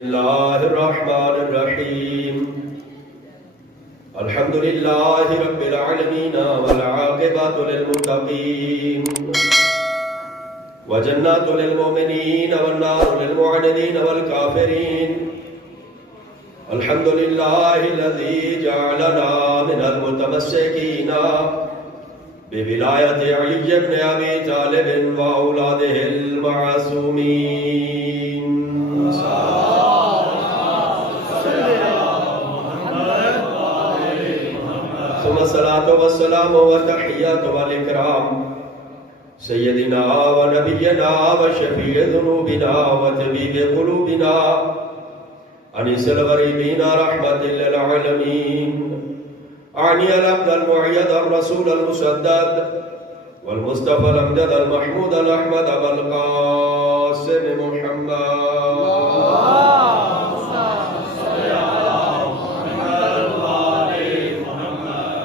الله الرحمن الرحيم الحمد لله رب العالمين والعاقبة للمتقين وجنات للمؤمنين والنار للمعاندين والكافرين الحمد لله الذي جعلنا من المتمسكين بولاية علي بن أبي طالب وأولاده المعصومين ثم الصلاة والسلام والتحيات والإكرام سيدنا ونبينا وشفيع ذنوبنا وطبيب قلوبنا أنيس الغريبين رحمة للعالمين أعني العبد المعيد الرسول المسدد والمصطفى الأمجد المحمود الأحمد أبا القاسم محمد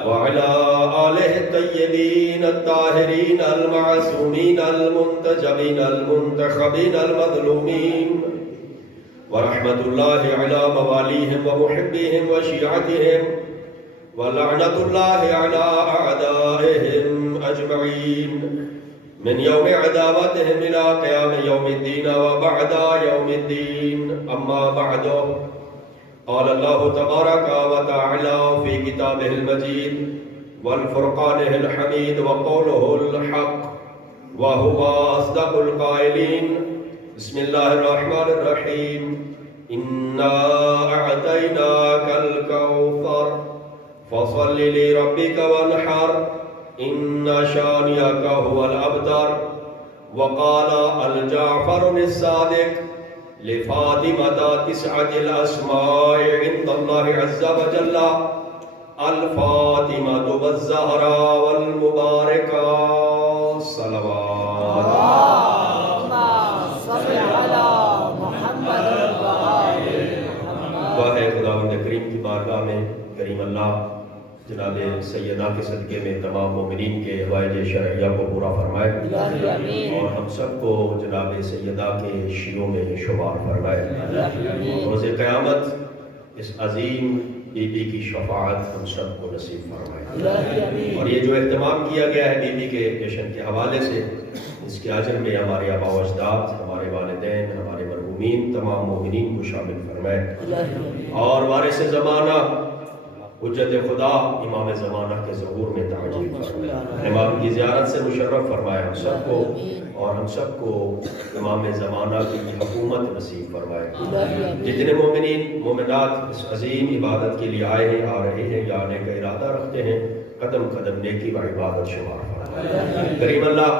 وعلى آله الطيبين الطاهرين المعصومين المنتجبين المنتخبين المظلومين ورحمة الله على مواليهم ومحبيهم وشيعتهم ولعنة الله على أعدائهم أجمعين من يوم عداوتهم إلى قيام يوم الدين وبعد يوم الدين أما بعد قال الله تبارك وتعالى في كتابه المجيد والفرقانه الحميد وقوله الحق وهو أصدق القائلين بسم الله الرحمن الرحيم إنا أعطيناك الكوثر فصل لربك وانحر إن شانئك هو الأبتر وقال الجعفر الصادق لفاطمة 9 الأسماء عند الله عز وجل الفاطمة والزهراء والمباركة صلوات اللهم صل على محمد وآل محمد. واہ خداوند کریم کی بارگاہ میں کریم اللہ جناب سیدہ کے صدقے میں تمام مومنین کے حوائج شرعیہ کو پورا فرمائے اور ہم سب کو جناب سیدہ کے شیعوں میں شمار فرمائے. روز قیامت اس عظیم بی بی کی شفاعت ہم سب کو نصیب فرمائے. اور یہ جو اہتمام کیا گیا ہے بی بی کے جشن کے حوالے سے، اس کے اجر میں ہمارے آباء و اجداد، ہمارے والدین، ہمارے مرحومین، تمام مومنین کو شامل فرمائے. اور وارث زمانہ حجت خدا امام زمانہ کے ظہور میں تعجیل فرمائے. امام کی زیارت سے مشرف فرمائے ہم سب کو، اور ہم سب کو امام زمانہ کی حکومت نصیب فرمائے. جتنے مومنین مومنات اس عظیم عبادت کے لیے آئے ہیں، آ رہے ہیں یا آنے کا ارادہ رکھتے ہیں، قدم قدم نیکی و عبادت شمار فرمائے. کریم اللہ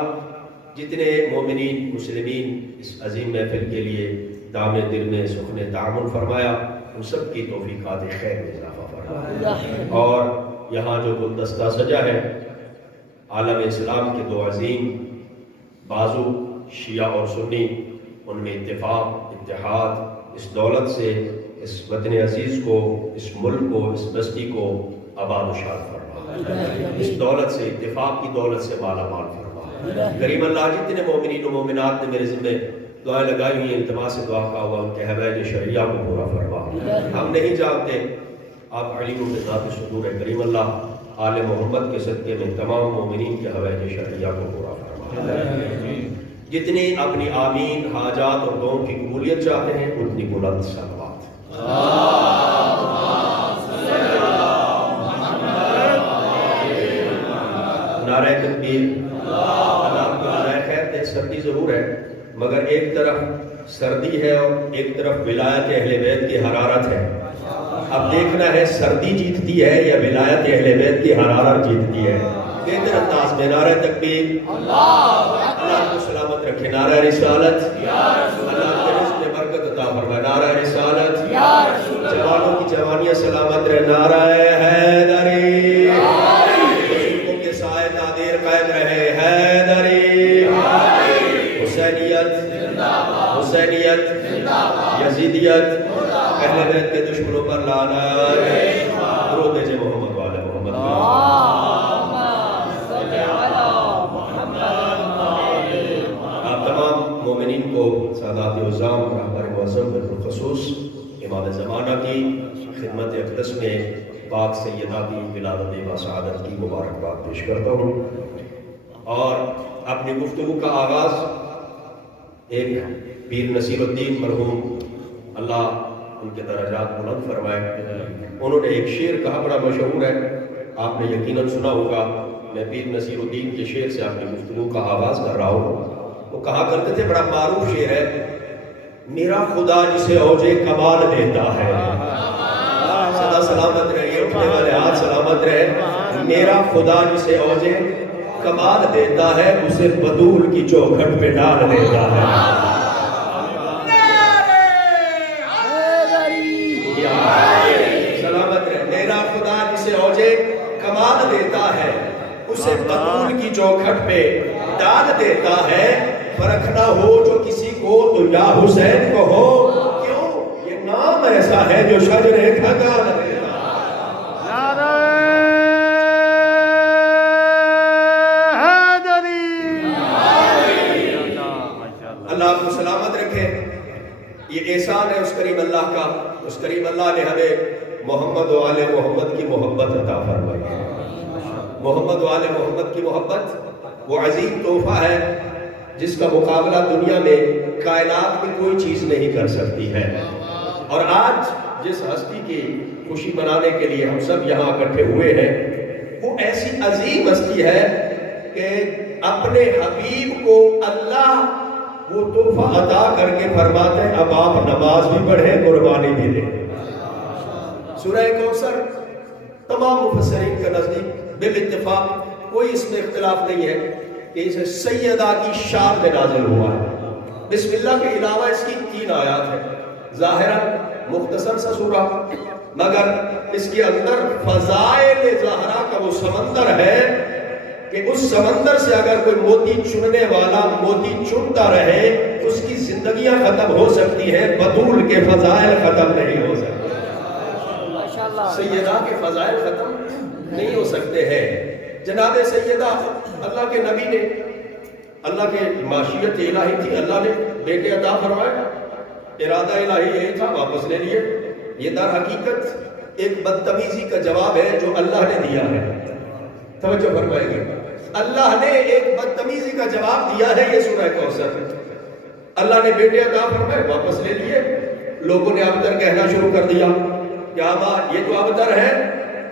جتنے مومنین مسلمین اس عظیم محفل کے لیے دام دل میں سخن تعامل فرمایا، ان سب کی توفیقات خیر میں اضافہ فرمائے. اور یہاں جو گلدستہ سجا ہے، عالم اسلام کے دو عظیم بازو شیعہ اور سنی، ان میں اتفاق اتحاد، اس دولت سے اس وطن عزیز کو، اس ملک کو، اس بستی کو آباد و شاد فرما. اس دولت سے، اتفاق کی دولت سے مالا مال فرما. کریم اللہ جتنے مومنین و مومنات نے میرے ذمہ دعائیں لگائی ہوئی ہیں، التماس دعا کا ہوا، ان کے حوائج شرعیہ کو پورا فرما. ہم نہیں جانتے، آپ علیم بذات صدور ہے. کریم اللہ آل محمد کے صدقے میں تمام مومنین کے حوائج شرعیہ کو پورا فرما. جتنی اپنی آمین حاجات اور دعاؤں کی قبولیت چاہتے ہیں، اتنی بلند صلوات. نعرہ تکبیر. اللہ کو جزائے خیر دے. سردی ضرور ہے، مگر ایک طرف سردی ہے اور ایک طرف ولایت اہل بیت کی حرارت ہے. اب دیکھنا ہے سردی جیتتی ہے یا ولایت اہل بیت کی حرارت جیتتی ہے. بہتر انداز میں نعرہ تکبیر. اللہ کو سلامت رکھے. نعرہ رسالت. اللہ کے رزق میں برکت عطا فرمائے. نعرہ رسالت. جوانوں کی جوانیاں سلامت رہے. نعرہ حیدری. بزرگوں کے سائے نادر قائم رہے. حیدری. حسینیت، حسینیت، یزیدیت، اہل بیت کے دشمنوں پر لعنت. درود بھیجے محمد والے محمد. آپ تمام مومنین کو سادات عظام رہبر معظم بالخصوص امام زمانہ کی خدمت اقدس میں پاک سیدہ کی ولادت بسعادت کی مبارکباد پیش کرتا ہوں، اور اپنی گفتگو کا آغاز ایک پیر نصیر الدین مرحوم اللہ ان کے درجات بلند فرمائے، انہوں نے ایک شعر کہا، بڑا مشہور ہے، آپ نے یقیناً سنا ہوگا۔ میں پیر نصیر الدین کے شعر سے اپنی گفتگو کا آغاز کر رہا ہوں۔ وہ کہا کرتے تھے، بڑا معروف شعر ہے، میرا خدا جسے اوجے کمال دیتا ہے، سدا سلامت رہیے، اٹھنے والے ہاتھ سلامت رہے، میرا خدا جسے اوجے کمال دیتا ہے، اسے بدول کی چوکھٹ پہ ڈال دیتا ہے۔ سلامت رہے، میرا خدا جسے اوجے کمال دیتا ہے، اسے بدول کی چوکھٹ پہ ڈال دیتا ہے۔ فرق نہ ہو جو کسی کو تو یا حسین کو ہو، کیوں یہ نام ایسا ہے جو شجر کھگال دیتا ہے۔ اللہ آپ کو سلامت رکھے۔ یہ احسان ہے اس کریم اللہ کا، اس کریم اللہ نے ہمیں محمد و آل محمد کی محبت عطا فرمائی ہے۔ محمد و آل محمد کی محبت وہ عظیم تحفہ ہے جس کا مقابلہ دنیا میں کائنات میں کوئی چیز نہیں کر سکتی ہے۔ اور آج جس ہستی کی خوشی منانے کے لیے ہم سب یہاں اکٹھے ہوئے ہیں، وہ ایسی عظیم ہستی ہے کہ اپنے حبیب کو اللہ وہ تحفہ عطا کر کے فرماتے ہیں، اب آپ نماز بھی پڑھیں، قربانی بھی دیں۔ سورہ کوثر تمام مفسرین کے نزدیک بالاتفاق کوئی اس میں اختلاف نہیں ہے کہ اسے سیدہ کی شان میں نازل ہوا ہے۔ بسم اللہ کے علاوہ اس کی 3 آیات ہیں، ظاہراً مختصر سا سورہ، مگر اس کے اندر فضائل زہرا کا وہ سمندر ہے کہ اس سمندر سے اگر کوئی موتی چننے والا موتی چنتا رہے اس کی زندگیاں ختم ہو سکتی ہیں، بدول کے فضائل ختم نہیں ہو سکتے، سیدہ کے فضائل ختم نہیں ہو سکتے ہیں۔ جناب سیدہ اللہ کے نبی نے، اللہ کے معاشیت الہی تھی، اللہ نے بیٹے عطا فرمائے، ارادہ الہی یہی تھا، واپس لے لیے۔ یہ در حقیقت ایک بدتمیزی کا جواب ہے جو اللہ نے دیا ہے، توجہ فرمائیں گے، اللہ نے ایک بدتمیزی کا جواب دیا ہے۔ یہ سورہ کوثر، اللہ نے بیٹے عطا فرمائے، واپس لے لیے، لوگوں نے ابتر کہنا شروع کر دیا کہ آبا یہ تو ابتر ہے،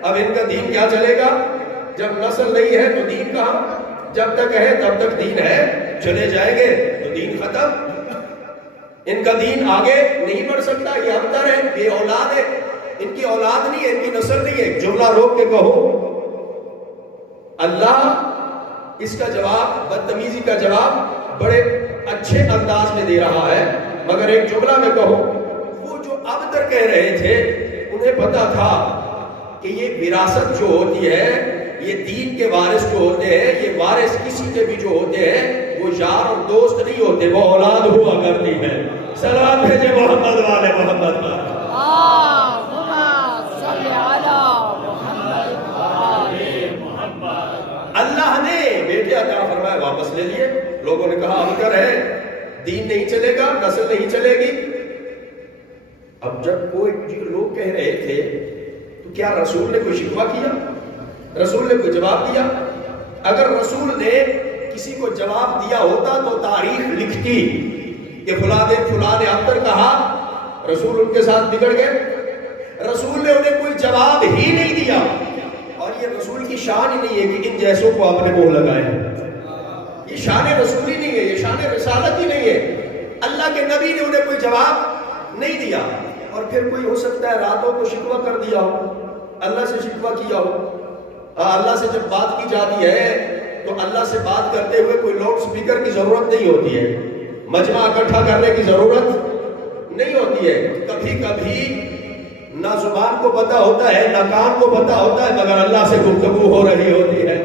اب ان کا دین کیا چلے گا؟ جب نسل نہیں ہے تو دین کہاں؟ جب تک ہے تب تک دین ہے، چلے جائیں گے تو دین ختم، ان کا دین آگے نہیں بڑھ سکتا، یہ ابتر ہے، بے اولاد ہے، ان کی اولاد نہیں ہے، ان کی نسل نہیں ہے۔ جملہ روک کے کہو، اللہ اس کا جواب، بدتمیزی کا جواب بڑے اچھے انداز میں دے رہا ہے، مگر ایک جملہ میں کہو، وہ جو ابتر کہہ رہے تھے انہیں پتا تھا کہ یہ وراثت جو ہوتی ہے، یہ دین کے وارث جو ہوتے ہیں، یہ وارث کسی کے بھی جو ہوتے ہیں وہ یار اور دوست نہیں ہوتے، وہ اولاد ہوا کرتی ہے۔ سلام بھیجے محمد والے محمد پر۔ اللہ نے بیٹے عطا فرمائے، واپس لے لیے، لوگوں نے کہا ابتر ہے، دین نہیں چلے گا، نسل نہیں چلے گی۔ اب جب کوئی لوگ کہہ رہے تھے تو کیا رسول نے کوئی شکوہ کیا؟ رسول نے کوئی جواب دیا؟ اگر رسول نے کسی کو جواب دیا ہوتا تو تاریخ لکھتی کہ فلاں دن فلاں نے ابتر کہا، رسول ان کے ساتھ بگڑ گئے۔ رسول نے انہیں کوئی جواب ہی نہیں دیا، اور یہ رسول کی شان ہی نہیں ہے کہ ان جیسوں کو آپ نے منہ لگائے، یہ شان رسول ہی نہیں ہے، یہ شان رسالت ہی نہیں ہے۔ اللہ کے نبی نے انہیں کوئی جواب نہیں دیا، اور پھر کوئی ہو سکتا ہے راتوں کو شکوہ کر دیا ہو، اللہ سے شکوہ کیا ہو۔ اللہ سے جب بات کی جاتی ہے تو اللہ سے بات کرتے ہوئے کوئی لاؤڈ سپیکر کی ضرورت نہیں ہوتی ہے، مجمع اکٹھا کرنے کی ضرورت نہیں ہوتی ہے۔ کبھی کبھی نہ زبان کو پتہ ہوتا ہے نہ کان کو پتہ ہوتا ہے، مگر اللہ سے گفتگو ہو رہی ہوتی ہے۔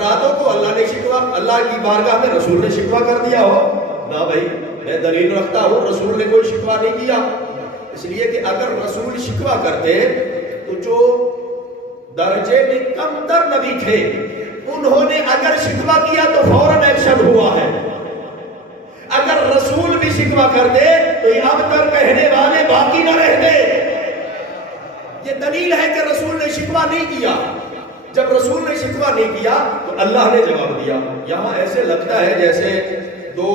راتوں کو اللہ نے شکوہ، اللہ کی بارگاہ میں رسول نے شکوہ کر دیا ہو؟ نہ بھائی، میں دلیل رکھتا ہوں رسول نے کوئی شکوہ نہیں کیا، اس لیے کہ اگر رسول شکوہ کرتے تو جو درجے میں کم تر نبی تھے انہوں نے اگر شکوہ کیا تو فوراً ایکشن ہوا ہے، اگر رسول بھی شکوہ کر دے تو کوئی ابتر کہنے والے باقی نہ رہتے۔ یہ دلیل ہے کہ رسول نے شکوہ نہیں کیا۔ جب رسول نے شکوہ نہیں کیا تو اللہ نے جواب دیا۔ یہاں ایسے لگتا ہے جیسے دو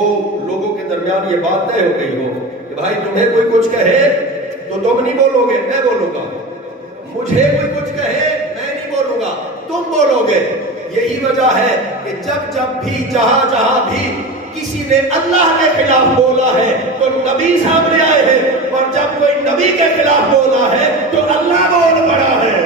لوگوں کے درمیان یہ بات طے ہو گئی ہو کہ بھائی تمہیں کوئی کچھ کہے تو تم نہیں بولو گے، میں بولوں گا، مجھے کوئی کچھ کہے میں نہیں بولوں گا، تم بولو گے۔ یہی وجہ ہے کہ جب بھی جہاں بھی کسی نے اللہ کے خلاف بولا ہے تو نبی سامنے آئے ہیں، اور جب کوئی نبی کے خلاف بولا ہے تو اللہ بول پڑا ہے۔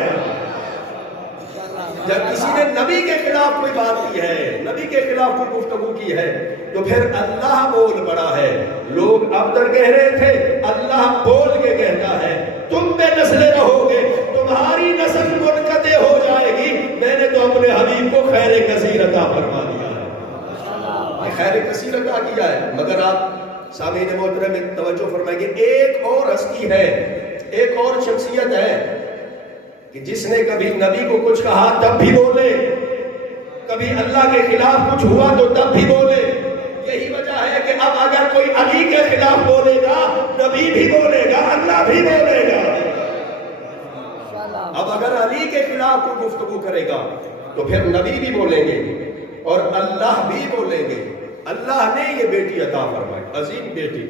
جب کسی نے نبی کے خلاف کوئی بات کی ہے، نبی کے خلاف کوئی گفتگو کی ہے تو پھر اللہ بول پڑا ہے۔ لوگ ابتر کہہ رہے تھے، اللہ بول کے کہتا ہے تم بے نسلیں رہو گے، تمہاری نسل منقطع ہو جائے گی، میں نے تو اپنے حبیب کو خیر کثیر عطا فرما دیا ہے، خیر کثیر عطا کیا ہے۔ مگر آپ سامعین محترم میں توجہ فرمائیں گے، ایک اور ہستی ہے، ایک اور شخصیت ہے کہ جس نے کبھی نبی کو کچھ کہا تب بھی بولے، کبھی اللہ کے خلاف کچھ ہوا تو تب بھی بولے۔ یہی وجہ ہے کہ اب اگر کوئی علی کے خلاف بولے گا، نبی بھی بولے گا، اللہ بھی بولے گا۔ اب اگر علی کے خلاف کوئی گفتگو کرے گا تو پھر نبی بھی بولیں گے اور اللہ بھی بولیں گے۔ اللہ نے یہ بیٹی عطا فرمائی، عظیم بیٹی۔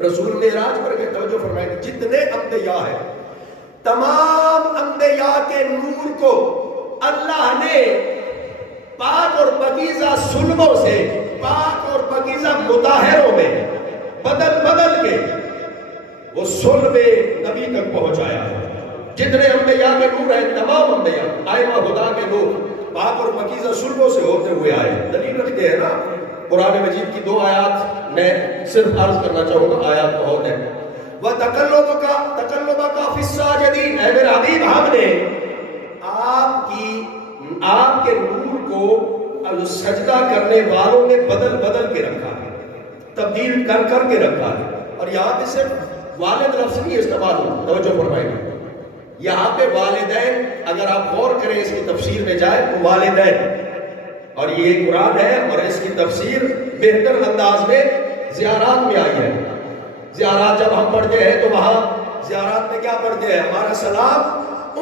رسول معراج پر کے توجہ فرمائے کہ جتنے انبیاء ہیں، تمام انبیاء کے نور کو اللہ نے پاک اور پاکیزہ سلبوں سے، پاک اور پاکیزہ مطہروں میں بدل کے وہ سلب نبی تک پہنچایا ہے۔ جتنے انبیاء کے نور ہیں، تمام انبیاء آئمہ خدا کے نور پاک اور پاکیزہ سلبوں سے ہوتے ہوئے آئے۔ دلیل رکھتے ہیں نا، قرآن مجید کی 2 آیات میں صرف عرض کرنا چاہوں گا، آیات بہت ہیں۔ وَتَقَلُّبَكَ فِي السَّاجِدِينَ، اے میرے حبیب ہم نے آپ کے نور کو سجدہ کرنے والوں میں بدل کے رکھا ہے، تبدیل کر کے رکھا ہے۔ اور یہاں پہ صرف والد لفظ نہیں استعمال ہو، توجہ فرمائیں گے، یہاں پہ والدین، اگر آپ غور کریں اس کی تفسیر میں جائیں تو والدین، اور یہ قرآن ہے اور اس کی تفسیر بہتر انداز میں زیارات میں آئی ہے۔ زیارات جب ہم پڑھتے ہیں تو وہاں زیارات میں کیا پڑھتے ہیں؟ ہمارا سلام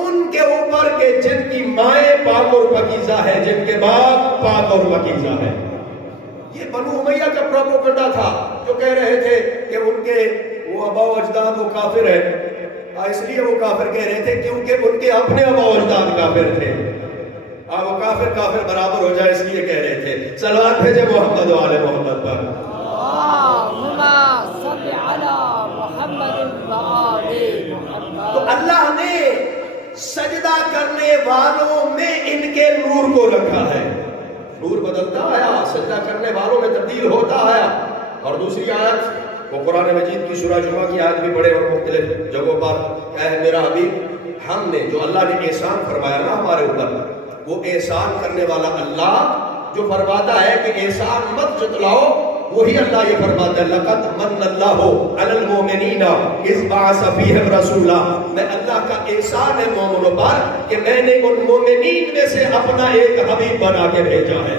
ان کے اوپر کے جن کی مائیں پاک اور پاکیزہ ہے، جن کے باپ پاک اور پاکیزہ ہے۔ یہ بنو امیہ کا پروپیگنڈا تھا جو کہہ رہے تھے کہ ان کے وہ آبا و اجداد وہ کافر ہیں، اس لیے وہ کافر کہہ رہے تھے کیونکہ ان کے اپنے آبا و اجداد کافر تھے، وہ کافر برابر ہو جائے اس لیے کہہ رہے تھے۔ صلوات بھیجے محمد و آل محمد پر۔ اللہم صل علی محمد و آل محمد۔ تو اللہ نے سجدہ کرنے والوں میں ان کے نور کو رکھا ہے۔ نور بدلتا آیا، سجدہ کرنے والوں میں تبدیل ہوتا آیا۔ اور دوسری آیت وہ قرآن مجید کی سورہ جمعہ کی آیت بھی پڑھے اور مختلف جگہوں پر، اے میرا حبیب ہم نے جو اللہ نے احسان فرمایا نا ہمارے اوپر، وہ احسان کرنے والا اللہ جو فرماتا ہے کہ احسان مت جتلاؤ، وہی اللہ یہ فرماتا ہے لَقَدْ مَنَّ اللَّهُ عَلَى الْمُؤْمِنِينَ إِذْ بَعَثَ فِيهِمْ رَسُولًا۔ میں اللہ کا احسان ہے مومنوں پر کہ میں نے ان مومنین میں سے اپنا ایک حبیب بنا کے بھیجا ہے،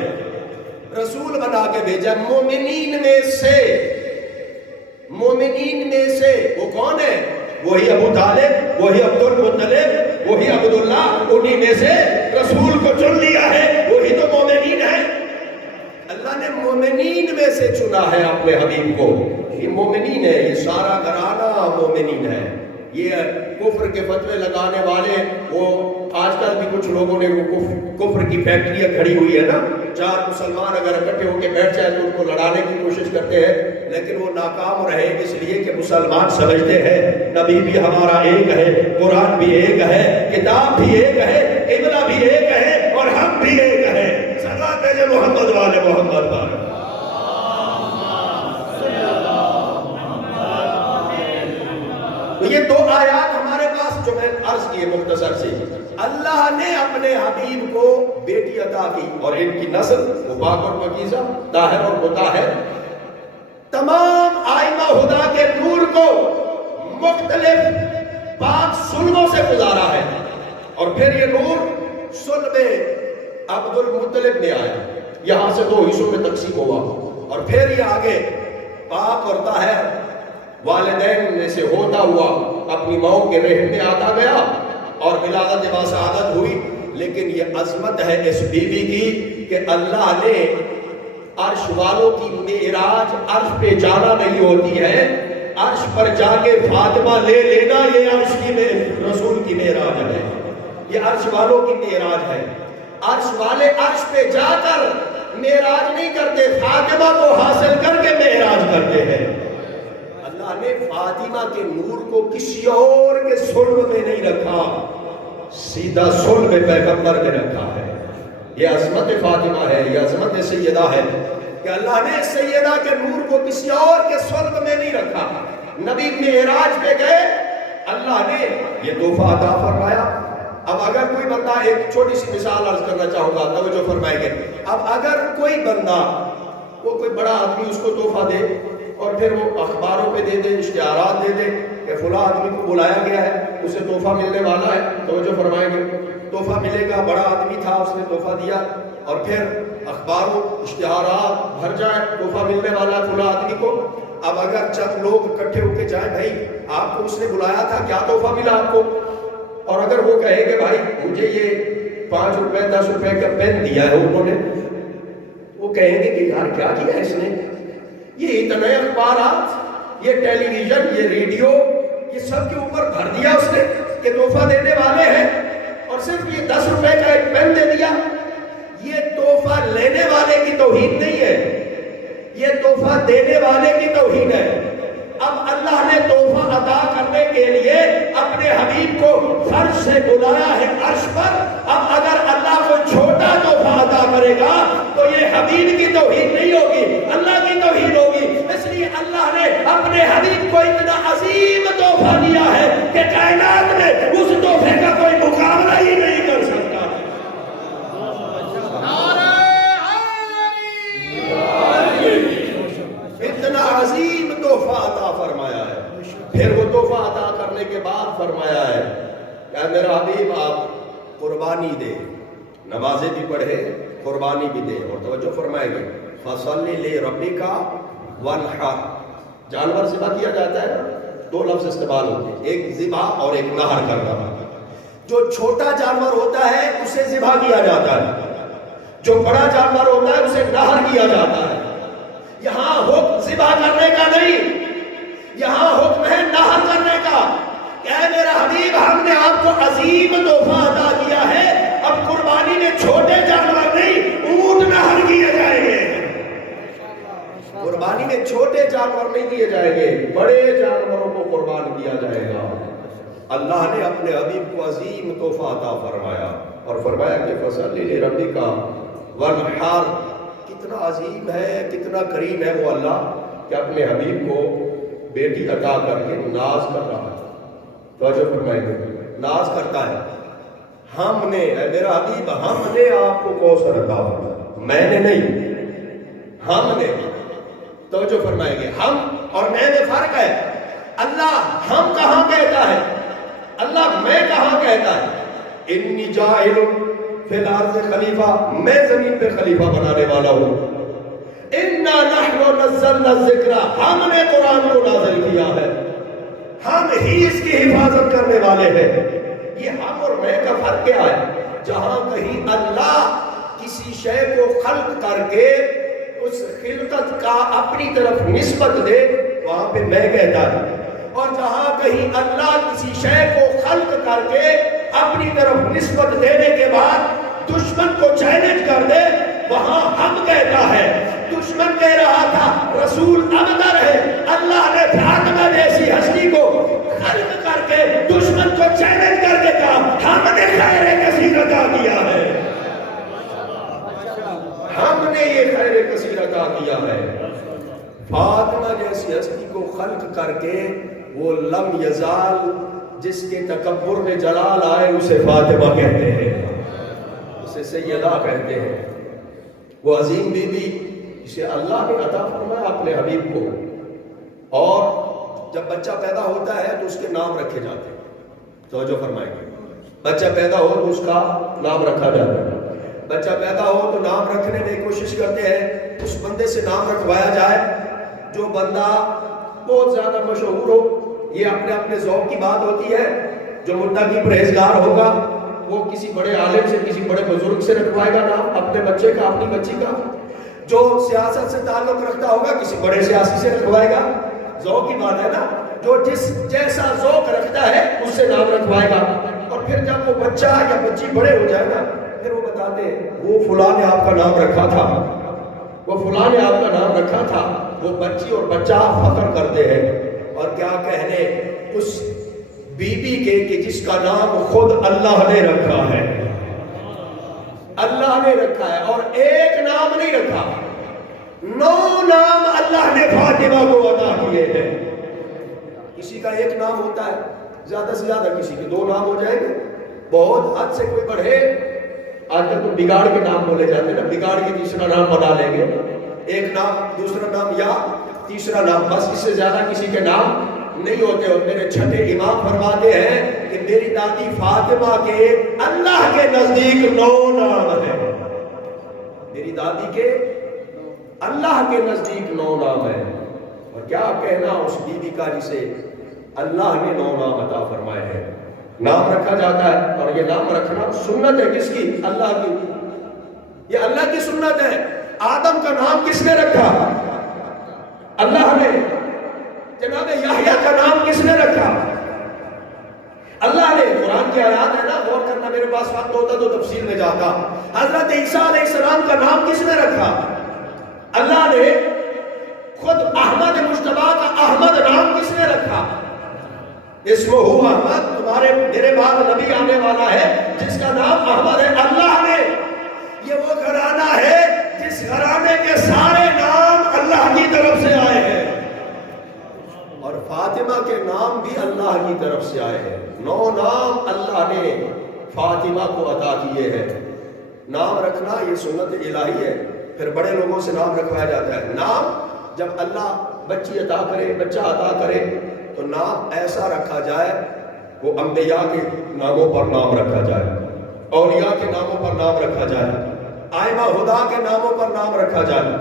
رسول بنا کے بھیجا۔ مومنین میں سے، مومنین میں سے وہ کون ہے؟ وہی ابو طالب، وہی عبد المطلب، وہی عبداللہ، انہی میں سے رسول کو چن لیا ہے، وہی تو مومنین ہے۔ اللہ نے مومنین میں سے چنا ہے اپنے حبیب کو۔ یہ مومنین ہے، یہ سارا گھرانہ مومنین ہے۔ یہ کفر کے فتوے لگانے والے، وہ آج کل بھی کچھ لوگوں نے وہ کفر کی فیکٹریاں کھڑی ہوئی ہے نا، 4 مسلمان اگر اکٹھے ہو کے بیٹھ جائے تو ان کو لڑانے کی کوشش کرتے ہیں، لیکن وہ ناکام رہے اس لیے کہ مسلمان سمجھتے ہیں نبی بھی ہمارا ایک ہے، قرآن بھی ایک ہے، کتاب بھی ایک ہے، قبلہ بھی ایک ہے اور ہم بھی ایک ہے۔ صلوات بھیجے محمد والے محمد پر۔ تو یہ 2 آیات ہمارے پاس جو میں عرض کیے مختصر سے، اللہ نے اپنے حبیب کو بیٹی عطا کی اور ان کی نسل وہ پاک اور پاکیزہ، طاہر اور مطہر، تمام آئمہ خدا کے نور کو مختلف پاک سلبوں سے گزارا ہے، اور پھر یہ نور سلب عبد المطلب میں آیا، یہاں سے 2 حصوں میں تقسیم ہوا، اور پھر یہ آگے پاک اور طاہر والدین میں سے ہوتا ہوا اپنی ماں کے رحم میں آتا گیا اور ولادت باسعادت ہوئی. لیکن یہ عظمت ہے اس بیوی کی کہ اللہ نے عرش والوں کی معراج عرش پہ جانا نہیں ہوتی ہے، عرش پر جا کے فاطمہ لے لینا یہ عرش کی رسول کی معراج ہے، یہ عرش والوں کی معراج ہے. عرش والے عرش پہ جا کر معراج نہیں کرتے، فاطمہ کو حاصل کر کے معراج کرتے ہیں. اللہ نے فاطمہ کے نور کو کسی اور کے صلب میں نہیں رکھا، سیدھا صلب پیغمبر میں رکھا ہے. یہ عظمت فاطمہ ہے، یہ عظمت سیدہ ہے کہ اللہ نے سیدہ کے نور کو کسی اور کے صلب میں نہیں رکھا. نبی معراج پہ گئے، اللہ نے یہ تحفہ عطا فرمایا. اب اگر کوئی بندہ، ایک چھوٹی سی مثال عرض کرنا چاہوں گا، توجہ فرمائیں گے. اب اگر کوئی بندہ، وہ کوئی بڑا آدمی اس کو تحفہ دے اور پھر وہ اخباروں پہ دے دے، اشتہارات دے دے کہ فلاں آدمی کو بلایا گیا ہے، اسے تحفہ ملنے والا ہے، توجہ فرمائیں گے. تحفہ ملے گا، بڑا آدمی تھا، اس نے تحفہ دیا اور پھر اخباروں اشتہارات بھر جائے، تحفہ ملنے والا ہے فلاں آدمی کو. اب اگر چند لوگ اکٹھے ہو کے جائیں، بھائی آپ کو اس نے بلایا تھا، کیا تحفہ ملا آپ کو؟ اور اگر وہ کہے کہ بھائی مجھے یہ 5 روپے 10 روپے کا پین دیا ہے انہوں نے، وہ کہیں گے کہ یار کیا کیا اس نے، یہ اتنے اخبارات، یہ ٹیلی ویژن، یہ ریڈیو، یہ سب کے اوپر بھر دیا اس نے کہ تحفہ دینے والے ہیں، اور صرف یہ 10 روپے کا ایک پین دے دیا. یہ تحفہ لینے والے کی توہین نہیں ہے، یہ تحفہ دینے والے کی توہین ہے. اب اللہ نے تحفہ عطا کرنے کے لیے اپنے حبیب کو فرش سے بلایا ہے عرش پر. اب اگر اللہ کو چھوٹا تحفہ عطا کرے گا تو یہ حبیب کی توہین نہیں ہوگی، اللہ کی توہین ہوگی. اس لیے اللہ نے اپنے حبیب کو اتنا عظیم تحفہ دیا ہے کہ کائنات میں اس تحفے کا کوئی مقابلہ ہی نہیں کر سکتا. اتنا عظیم تحفہ عطا فرمایا ہے. پھر وہ تحفہ عطا کرنے کے بعد فرمایا ہے کہ میرا حبیب آپ قربانی دے، نمازیں بھی پڑھے، قربانی بھی دے. اور توجہ فرمائے گے، فَصَلِّ لِرَبِّكَ وَانْحَرْ. جانور ذبح کیا جاتا ہے، 2 لفظ استعمال ہوتے ہیں، ایک ذبح اور ایک نہر کرنا. جو چھوٹا جانور ہوتا ہے اسے ذبح کیا جاتا ہے، جو بڑا جانور ہوتا ہے اسے نہر کیا جاتا ہے. یہاں حکم ذبح کرنے کا نہیں، یہاں حکم ہے نہر کرنے کا. کہ میرا حبیب ہم نے آپ کو عظیم تحفہ عطا کیا ہے، اب قربانی میں چھوٹے جانور نہیں، اونٹ نہر کیے جائیں گے. قربانی میں چھوٹے جانور نہیں دیے جائیں گے، بڑے جانوروں کو قربان کیا جائے گا. اللہ نے اپنے حبیب کو عظیم تحفہ عطا فرمایا اور فرمایا کہ فَصَلِّ لِرَبِّكَ وَانْحَرْ. کتنا عظیم ہے، کتنا کریم ہے وہ اللہ کہ اپنے حبیب کو بیٹی عطا کر کے ناز کر رہا ہے. توجہ فرمائیں گے، ناز کرتا ہے. ہم نے، اے میرا حبیب، ہم نے آپ کو کوثر عطا فرمایا، میں نے نہیں، ہم نے. توجہ فرمائیں گے، ہم اور میں میں فرق ہے. اللہ ہم کہاں کہتا ہے، اللہ میں کہاں کہتا ہے. انی جاعل فی الارض خلیفہ، میں زمین پہ خلیفہ بنانے والا ہوں. انا نحن نزلنا الذکر، ہم نے قرآن کو نازل کیا ہے، ہم ہی اس کی حفاظت کرنے والے ہیں. یہ ہم اور میں کا فرق کیا ہے؟ جہاں کہیں اللہ کسی شے کو خلق کر کے اس خلقت کا اپنی طرف نسبت دے، وہاں پہ میں کہتا ہے. اور جہاں کہیں اللہ کسی شے کو خلق کر کے اپنی طرف نسبت دینے کے بعد دشمن کو چیلنج کر دے، وہاں ہم کہتا ہے. دشمن کہہ رہا تھا رسول ابتر ہے، اللہ نے فاطمہ جیسی ہستی کو خلق کر کے دشمن کو چیلنج کر کے کہا ہم نے خیر کثیر عطا کیا ہے، ہم نے یہ خیر کثیر عطا کیا ہے. فاطمہ جیسی ہستی کو خلق کر کے وہ لم یزال، جس کے تکبر میں جلال آئے اسے فاطمہ کہتے ہیں، اسے سیدہ کہتے ہیں. وہ عظیم بی بی جسے اللہ نے عطا فرمایا اپنے حبیب کو. اور جب بچہ پیدا ہوتا ہے تو اس کے نام رکھے جاتے ہیں. توجہ فرمائیں گے، بچہ پیدا ہو تو اس کا نام رکھا جاتا ہے. بچہ پیدا ہو تو نام رکھنے میں کوشش کرتے ہیں اس بندے سے نام رکھوایا جائے جو بندہ بہت زیادہ مشہور ہو، یہ اپنے اپنے ذوق کی بات ہوتی ہے. جو متقی پرہیزگار ہوگا وہ کسی بڑے عالم سے، کسی بڑے بزرگ سے رکھوائے گا نام، اپنے بچے کا، اپنی بچی کا. جو سیاست سے تعلق رکھتا ہوگا کسی بڑے سیاسی سے رکھوائے گا. ذوق کی بات ہے نا، جو جس جیسا ذوق رکھتا ہے اس سے نام رکھوائے گا. اور پھر جب وہ بچہ یا بچی بڑے ہو جائے نا، پھر وہ بتاتے ہیں وہ فلاں نے آپ کا نام رکھا تھا، وہ فلاں نے آپ کا نام رکھا تھا. وہ بچی اور بچہ فخر کرتے ہیں. اور کیا کہنے اس بی بی کے کہ جس کا نام خود اللہ نے رکھا ہے، اللہ نے رکھا ہے. اور ایک نام نہیں رکھا، 9 نام اللہ نے فاطمہ کو عطا کیے ہیں. کسی کا ایک نام ہوتا ہے، زیادہ سے زیادہ کسی کے 2 نام ہو جائیں گے. بہت حد سے کوئی بڑھے، آج تک تو بگاڑ کے نام بولے جاتے ہیں نا، بگاڑ کے تیسرا نام بنا لیں گے. ایک نام، دوسرا نام یا تیسرا نام، بس اس سے زیادہ کسی کے نام نہیں ہوتے. اور میرے چھٹے امام فرماتے ہیں کہ میری دادی فاطمہ کے اللہ کے نزدیک 9 نام ہیں. میری دادی کے اللہ کے نزدیک 9 نام ہیں. اور کیا کہنا اس بی بی کا جسے اللہ نے 9 نام عطا فرمائے ہیں. نام رکھا جاتا ہے، اور یہ نام رکھنا سنت ہے. کس کی؟ اللہ کی. یہ اللہ کی سنت ہے. آدم کا نام کس نے رکھا؟ اللہ نے. جناب یحییٰ کا نام کس نے رکھا؟ اللہ نے. قرآن کی آیات ہے نا، غور کرنا، میرے پاس وقت ہوتا تو تفصیل میں جاتا. حضرت عیسیٰ علیہ السلام کا نام کس نے رکھا؟ اللہ نے. خود احمد مجتبیٰ کا احمد نام کس نے رکھا؟ اسمہ احمد، تمہارے میرے بعد نبی آنے والا ہے جس کا نام احمد ہے، اللہ نے. یہ وہ گھرانہ ہے جس گھرانے کے سارے نام اللہ کی طرف سے آئے ہیں. اور فاطمہ کے نام بھی اللہ کی طرف سے آئے ہیں. 9 نام اللہ نے فاطمہ کو عطا کیے ہیں. نام رکھنا یہ سنت الہی ہے. پھر بڑے لوگوں سے نام رکھوایا جاتا ہے. نام جب اللہ بچی عطا کرے، بچہ عطا کرے، تو نام ایسا رکھا جائے، وہ انبیاء کے ناموں پر نام رکھا جائے، اولیاء کے ناموں پر نام رکھا جائے، آئمہ ہدا کے ناموں پر نام رکھا جائے.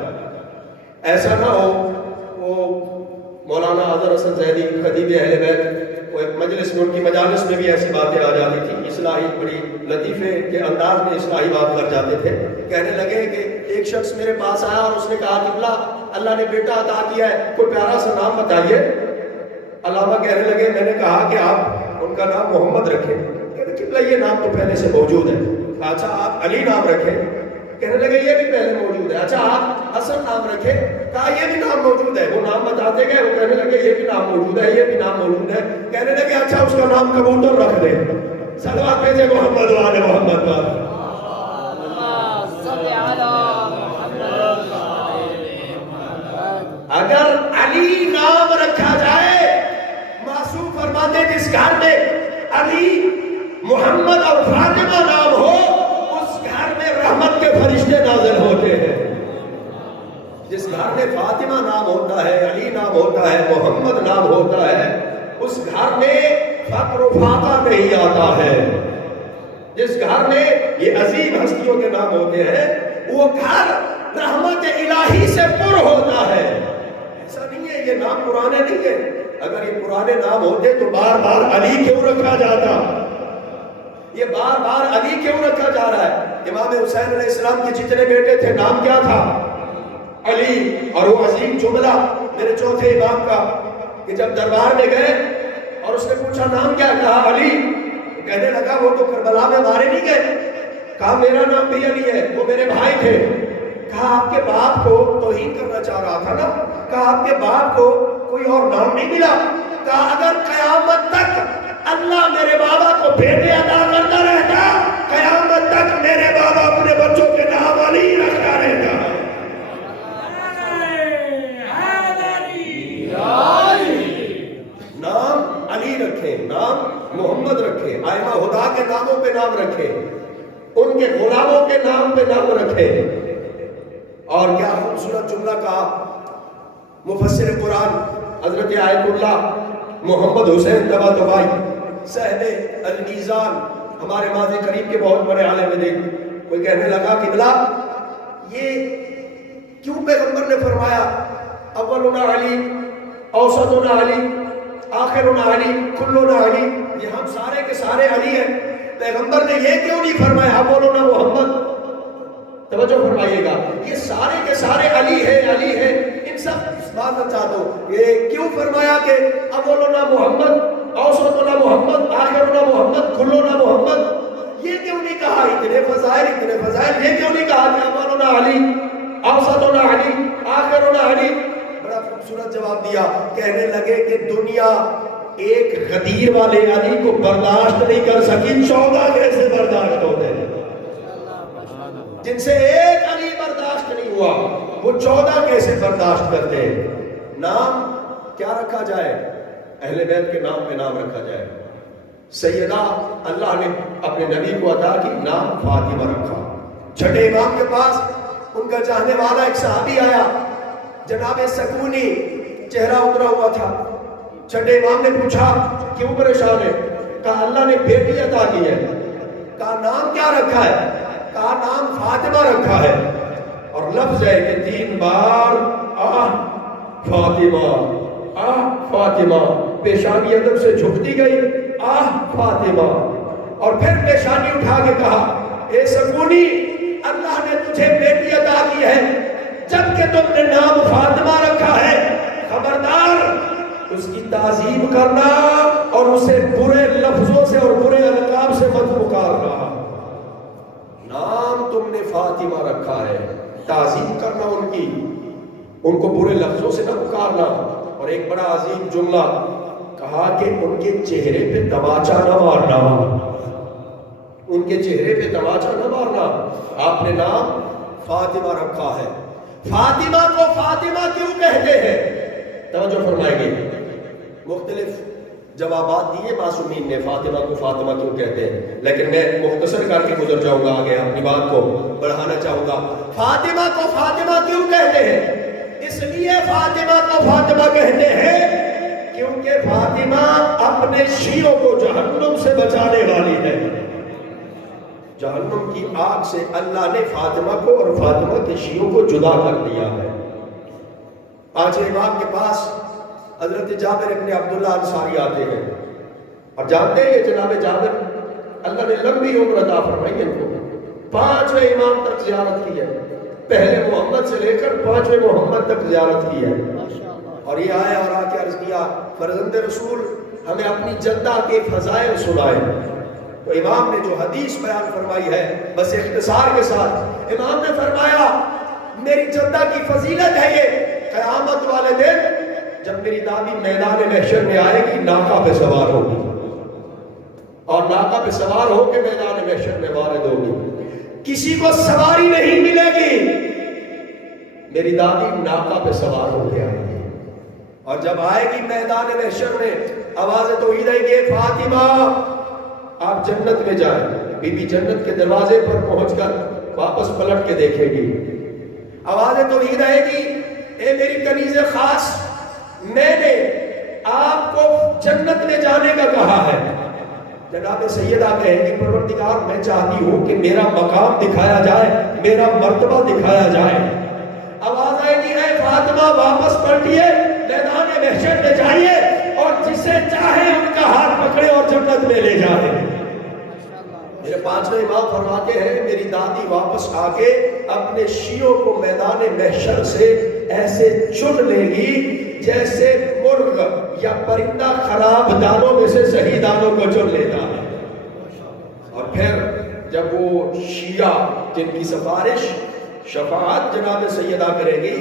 ایسا نہ ہو وہ مولانا اظہر حسن زیدی خطیب اہل بیت، وہ ایک مجلس میں، ان کی مجالس میں بھی ایسی باتیں آ جاتی تھی. اصلاحی بڑی لطیفے کے انداز میں اصلاحی بات کر جاتے تھے. کہنے لگے کہ ایک شخص میرے پاس آیا اور اس نے کہا کہ اللہ نے بیٹا عطا کیا ہے، کوئی پیارا سا نام بتائیے. علامہ کہنے لگے میں نے کہا کہ آپ ان کا نام محمد رکھیں. کہتے قبلہ یہ نام تو پہلے سے موجود ہے. اچھا آپ علی نام رکھیں. کہنے لگے یہ بھی پہلے موجود ہے. اچھا آپ حسن نام رکھیں. کہا یہ بھی نام موجود ہے. وہ نام بتاتے گئے، وہ کہنے لگے یہ بھی نام موجود ہے، یہ بھی نام موجود ہے. کہنے لگے اچھا اس کا نام کبوتر رکھ دیں. صلوات بھیجے محمد والے محمد والے. اگر علی نام رکھا جائے، معصوم فرماتے جس گھر میں علی، محمد اور فاطمہ نام ہو، اس گھر میں رحمت کے فرشتے نازل ہوتے ہیں. جس گھر میں فاطمہ نام ہوتا ہے، علی نام ہوتا ہے، محمد نام ہوتا ہے، اس گھر میں فقر و فاقہ نہیں آتا ہے. جس گھر میں یہ عظیم ہستیوں کے نام ہوتے ہیں، وہ گھر رحمت الہی سے پر ہوتا ہے. ایسا نہیں ہے یہ نام پرانے نہیں ہیں. اگر یہ پرانے نام ہوتے تو بار بار علی کیوں رکھا جاتا؟ یہ بار بار علی کیوں رکھا جا رہا ہے؟ امام حسین علیہ السلام کے جتنے بیٹے تھے نام کیا تھا؟ علی. اور وہ عظیم جملہ میرے چوتھے امام کا کہ جب دربار میں گئے اور اس نے پوچھا نام کیا؟ کہا علی. کہنے لگا وہ تو کربلا میں مارے نہیں گئے. کہا میرا نام بھی علی ہے، وہ میرے بھائی تھے. کہا آپ کے باپ کو توہین کرنا چاہ رہا تھا نا. کہا آپ کے باپ کو کوئی اور نام نہیں ملا. کہا اگر قیامت تک اللہ میرے بابا کو بیٹے عطا کرتا رہتا، قیامت تک میرے بابا اپنے بچوں کے نام علی رکھتا رہتا. نام علی رکھیں، نام محمد رکھیں، آئمہ ہدا کے ناموں پہ نام رکھیں، ان کے غلاموں کے نام پہ نام رکھیں. اور کیا خوبصورت جملہ کہا مفسر قرآن حضرت آیت اللہ محمد حسین طباطبائی صاحب المیزان، ہمارے ماضی قریب کے بہت بڑے عالم میں دیکھ. کوئی کہنے لگا قبلہ یہ کیوں پیغمبر نے فرمایا اولنا علی، اوسطنا علی، آخرنا علی، کلنا علی، یہ ہم سارے کے سارے علی ہیں۔ پیغمبر نے یہ کیوں نہیں فرمایا بولو نا محمد؟ توجہ فرمائیے گا، یہ سارے کے سارے علی ہیں، علی ہیں، ان سب بات چاہتا ہوں، یہ کیوں فرمایا کہ اولنا محمد، اوسطنا محمد، آخرنا محمد، کلنا محمد؟ یہ کیوں نہیں کہا اتنے فضائل یہ کیوں نہیں کہا کہ اولنا علی، اوسطنا علی، آخرنا علی؟ بڑا خوبصورت جواب دیا، کہنے لگے کہ دنیا ایک غدیر والے علی کو برداشت نہیں کر سکی، 14 کیسے برداشت ہوتے ہیں؟ جن سے ایک علی برداشت نہیں ہوا وہ 14 کیسے برداشت کرتے ہیں؟ نام کیا رکھا جائے؟ اہل بیت کے نام پہ نام رکھا جائے۔ سیدہ اللہ نے اپنے نبی کو عطا کی، نام فاطمہ رکھا۔ چھٹے امام کے پاس ان کا چاہنے والا ایک صحابی آیا، جناب سکونی، چہرہ اترا ہوا تھا۔ چھٹے امام نے پوچھا کیوں پریشان ہے؟ کہا اللہ نے بیٹی عطا کی ہے۔ کہا نام کیا رکھا ہے؟ کہا نام فاطمہ رکھا ہے، اور لفظ ہے کہ 3 بار آہ فاطمہ، آہ فاطمہ، پیشانی ادب سے جھکتی گئی، آہ فاطمہ، اور پھر پیشانی اٹھا کے کہا اے سکونی، اللہ نے تجھے بیٹی عطا کی ہے، جبکہ تم نے نام فاطمہ رکھا ہے، خبردار اس کی تعظیم کرنا اور اسے برے لفظوں سے اور برے القاب سے مت پکارنا۔ نام تم نے فاطمہ رکھا ہے، تعظیم کرنا ان کو برے لفظوں سے نہ پکارنا۔ اور ایک بڑا عظیم جملہ کہا کہ ان کے چہرے پہ تماچا نہ مارنا، ان کے چہرے پہ تماچا نہ مارنا۔ آپ نے نام فاطمہ رکھا ہے۔ فاطمہ کو فاطمہ کیوں کہتے ہیں؟ توجہ فرمائیں گے، مختلف جوابات دیے معصومین نے فاطمہ کو فاطمہ کیوں کہتے ہیں، لیکن میں مختصر کر کے گزر جاؤں گا، آگے اپنی بات کو بڑھانا چاہوں گا۔ فاطمہ کو فاطمہ کیوں کہتے ہیں؟ اس لیے فاطمہ کو فاطمہ کہتے ہیں کیونکہ فاطمہ اپنے شیعوں کو جہنم سے بچانے والی ہے۔ جہنم کی آگ سے اللہ نے فاطمہ کو اور فاطمہ کے شیعوں کو جدا کر دیا ہے۔ آج امام کے پاس حضرت جابر ابن عبداللہ انصاری آتے ہیں، اور جانتے ہیں جناب جابر، اللہ نے لمبی عمر عطا فرمائی ان کو، 5ویں امام تک زیارت کی ہے، پہلے محمد سے لے کر 5ویں محمد تک زیارت کی ہے۔ اور یہ آئے اور آ کے عرض کیا فرزند رسول ہمیں اپنی جدہ کے فضائل سنائے۔ تو امام نے جو حدیث بیان فرمائی ہے بس اختصار کے ساتھ امام نے فرمایا میری جدہ کی فضیلت ہے یہ، قیامت والے دن جب میری دادی میدان محشر میں آئے گی ناقہ پہ سوار ہوگی، اور ناقہ پہ سوار ہو کے میدان محشر میں وارد ہوگی، کسی کو سواری نہیں ملے گی، میری دادی ناقہ پہ سوار ہو کے آئے گی، اور جب آئے گی میدان محشر میں آواز توحید آئے گی فاطمہ آپ جنت میں جائیں، بی بی جنت کے دروازے پر پہنچ کر واپس پلٹ کے دیکھے گی، آواز توحید آئے گی اے میری کنیز خاص میں نے آپ کو جنت میں جانے کا کہا ہے۔ جناب سیدہ کہیں گی پروردگار میں چاہتی ہوں کہ میرا مقام دکھایا جائے، میرا مرتبہ دکھایا جائے۔ آواز آئے گی اے فاطمہ واپس پلٹیے، میدان محشر میں جائیے، اور جسے چاہے ان کا ہاتھ پکڑے اور جنت میں لے جائے۔ میرے 5ویں امام فرماتے ہیں میری دادی واپس آ کے اپنے شیعوں کو میدان محشر سے ایسے چن لے گی جیسے مرغ یا پرندہ خراب دانوں میں سے صحیح دانوں کو چن لیتا ہے، اور پھر جب وہ شیعہ جن کی سفارش شفاعت جناب سیدہ کرے گی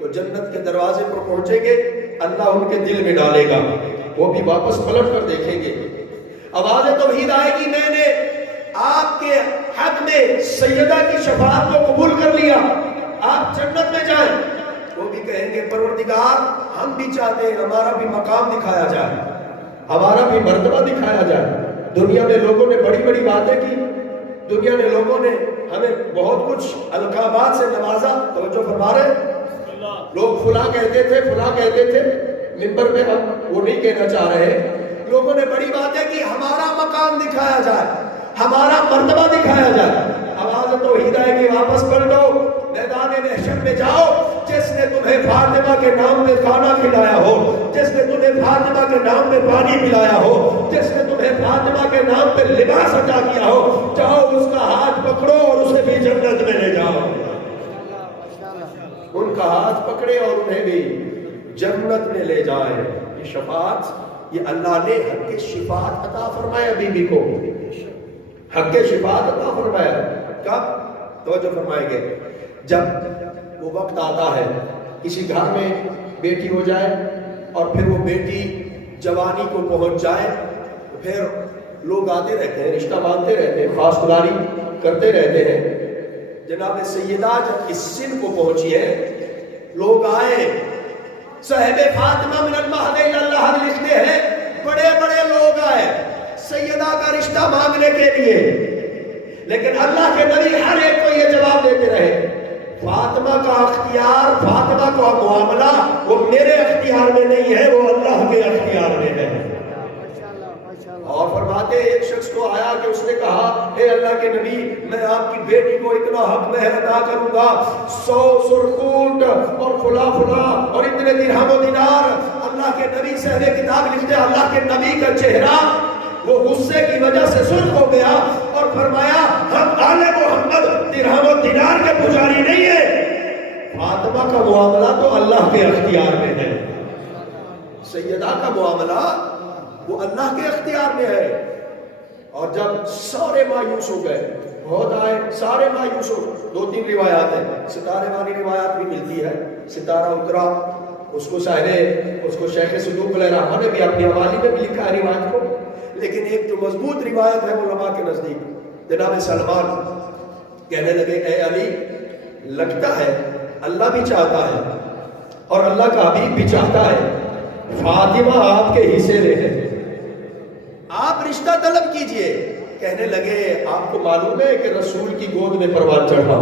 وہ جنت کے دروازے پر پہنچیں گے، اللہ ان کے دل میں ڈالے گا، وہ بھی واپس پلٹ کر دیکھیں گے، آواز توحید آئے گی میں نے آپ کے حق میں سیدہ کی شفاعت کو قبول کر لیا، آپ جنت میں جائیں۔ وہ بھی کہیں گے پروردگار ہم بھی چاہتے ہیں ہمارا بھی مقام دکھایا جائے، ہمارا بھی مرتبہ دکھایا جائے۔ دنیا میں لوگوں نے بڑی بڑی باتیں کی، دنیا نے لوگوں نے ہمیں بہت کچھ القابات سے نوازا، توجہ فرما رہے لوگ فلاں کہتے تھے فلاں کہتے تھے، منبر پہ ہم وہ نہیں کہنا چاہ رہے، لوگوں نے بڑی باتیں کی، ہمارا مقام دکھایا جائے، ہمارا مرتبہ دکھایا جائے۔ آواز توحید آئے گی واپس پلٹو، میدان محشر میں جاؤ، جس نے تمہیں فاطمہ کے نام میں کھانا کھلایا ہو، جس نے تمہیں فاطمہ کے نام میں پانی پلایا ہو، جس نے تمہیں فاطمہ کے نام پہ لباس عطا کیا ہو، جاؤ اس کا ہاتھ پکڑو اور اسے بھی جنت میں لے جاؤ۔ ان کا ہاتھ پکڑے اور انہیں بھی جنت میں لے جائے۔ یہ شفاعت، یہ اللہ نے حق شفاعت عطا فرمایا بیوی کو، حق شفاعت عطا فرمایا۔ کب؟ توجہ فرمائیں گے، جب وہ وقت آتا ہے کسی گھر میں بیٹی ہو جائے اور پھر وہ بیٹی جوانی کو پہنچ جائے، پھر لوگ آتے رہتے ہیں، رشتہ باندھتے رہتے ہیں، خواستگاری کرتے رہتے ہیں۔ جناب سیدہ جب اس سن کو پہنچی ہے، لوگ آئے، صاحب فاطمہ من المہد الی اللحد لکھتے ہیں، بڑے بڑے لوگ آئے سیدہ کا رشتہ مانگنے کے لیے، لیکن اللہ کے نبی ہر ایک کو یہ جواب دیتے رہے، فاطمہ کا اختیار، فاطمہ کا معاملہ وہ میرے اختیار میں نہیں ہے، وہ اللہ کے اختیار میں ہے۔ اور فرماتے ایک شخص کو آیا کہ اس نے کہا، اے اللہ کے نبی، میں آپ کی بیٹی کو اتنا حق مہر ادا کروں گا، 100 سرخوٹ اور فلا فلا اور اتنے درہم و دینار۔ اللہ کے نبی صاحب کتاب لکھتے ہیں، اللہ کے نبی کا چہرہ وہ غصے کی وجہ سے سرخ ہو گیا اور فرمایا، ہم آل محمد درہم و دینار کے پجاری نہیں ہیں، فاطمہ کا معاملہ تو اللہ کے اختیار میں ہے۔ سیدہ کا معاملہ وہ اللہ کے اختیار میں ہے۔ اور جب سارے مایوس ہو گئے، بہت آئے، سارے مایوس ہو، 2-3 روایات ہیں، ستارے والی روایات بھی ملتی ہے، ستارہ اترا، اس کو شیخ صدوق علیہ رحمہ نے بھی اپنی حوالی میں بھی لکھا ہے روایت کو، لیکن ایک جو مضبوط روایت ہے علماء کے نزدیک، جناب سلمان کہنے لگے، اے علی، لگتا ہے اللہ بھی چاہتا ہے اور اللہ کا حبیب بھی چاہتا ہے فاطمہ آپ کے حصے لے لیں، آپ رشتہ طلب کیجئے۔ کہنے لگے، آپ کو معلوم ہے کہ رسول کی گود میں پروان چڑھا،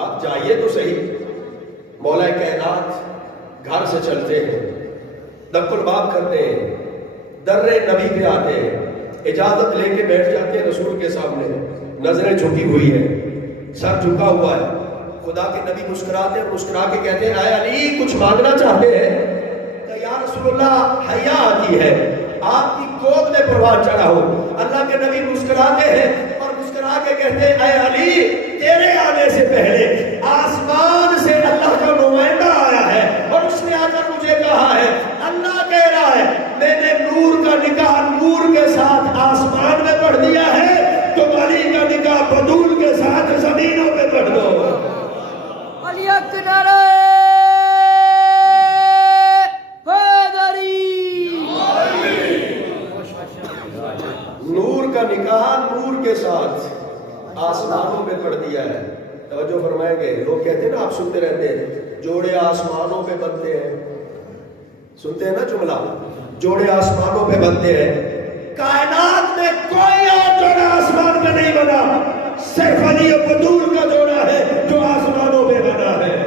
آپ جائیے تو صحیح۔ مولا کائنات گھر سے چلتے ہیں، دق الباب کرتے ہیں، در نبی پہ آتے ہیں، اجازت لے کے بیٹھ جاتے ہیں رسول کے سامنے، نظریں جھکی ہوئی ہیں، سر جھکا ہوا ہے۔ خدا کے نبی مسکراتے اور مسکرا کے کہتے ہیں، اے علی، کچھ مانگنا چاہتے ہیں؟ کہ یا رسول اللہ، حیا آتی ہے، آپ کی گود میں پروان چڑھا ہو۔ اللہ کے نبی مسکراتے ہیں اور مسکرا کے کہتے ہیں، اے علی، تیرے آنے سے پہلے آسمان سے اللہ کا نمائندہ آیا ہے اور اس نے آ کر مجھے کہا ہے، اللہ کہہ رہا ہے، میں نے نور کا نکاح نور کے ساتھ آسمان میں پڑھ دیا ہے، تم علی کا نکاح بدول کے ساتھ زمینوں پہ پڑھ دو۔ علی اکبر نور کا نکاح نور کے ساتھ آسمانوں پہ پڑھ دیا ہے۔ توجہ فرمائیں گے، لوگ کہتے ہیں نا، آپ سنتے رہتے ہیں، جوڑے آسمانوں پہ بنتے ہیں، سنتے ہیں نا جملہ، جوڑے آسمانوں پہ بنتے ہیں۔ کائنات میں کوئی اور جوڑا آسمان پہ نہیں بنا، صرف علی و بدول کا جوڑا ہے جو آسمانوں پہ بنا ہے۔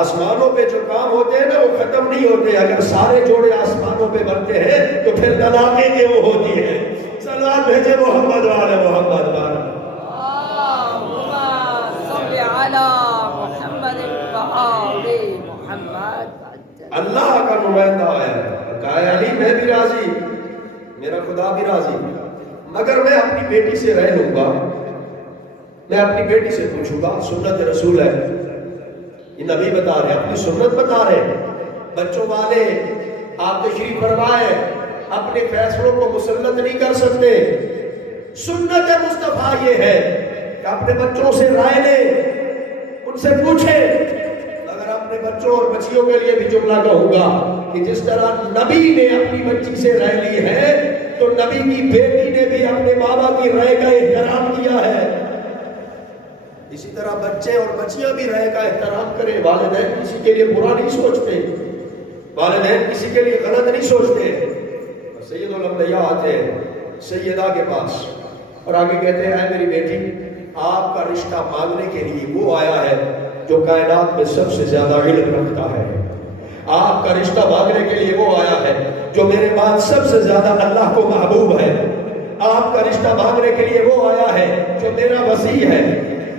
آسمانوں پہ جو کام ہوتے ہیں نا وہ ختم نہیں ہوتے، اگر سارے جوڑے آسمانوں پہ بنتے ہیں تو پھر طلاقیں کہ وہ ہوتی ہیں۔ صلوات بھیجے محمد والے محمد والے۔ اللہ کا نمائندہ آیا ہے، کہا علی میں بھی راضی، میرا خدا بھی راضی، مگر میں اپنی بیٹی سے رہ لوں گا، میں اپنی بیٹی سے پوچھوں گا، سنت رسول ہے، یہ نبی بتا رہے ہیں، اپنی سنت بتا رہے ہیں۔ بچوں والے آپ تشریف فرمائے، اپنے فیصلوں کو مسلط نہیں کر سکتے، سنت مصطفیٰ یہ ہے کہ اپنے بچوں سے رائے لیں، ان سے پوچھیں۔ اگر اپنے بچوں اور بچیوں کے لیے بھی جملہ کہوں گا کہ جس طرح نبی نے اپنی بچی سے رائے لی ہے تو نبی کی بیٹی نے بھی اپنے بابا کی رائے کا احترام کیا ہے، اسی طرح بچے اور بچیاں بھی رائے کا احترام کریں۔ والدین کسی کے لیے برا نہیں سوچتے، والدین کسی کے لیے غلط نہیں سوچتے۔ سید الانبیاء آتے ہیں سیدہ کے پاس اور آگے کہتے ہیں، اے میری بیٹی، آپ کا رشتہ مانگنے کے لیے وہ آیا ہے جو کائنات میں سب سے زیادہ علم رکھتا ہے، آپ کا رشتہ مانگنے کے لیے وہ آیا ہے جو میرے بعد سب سے زیادہ اللہ کو محبوب ہے، آپ کا رشتہ مانگنے کے لیے وہ آیا ہے جو میرا وسیع ہے،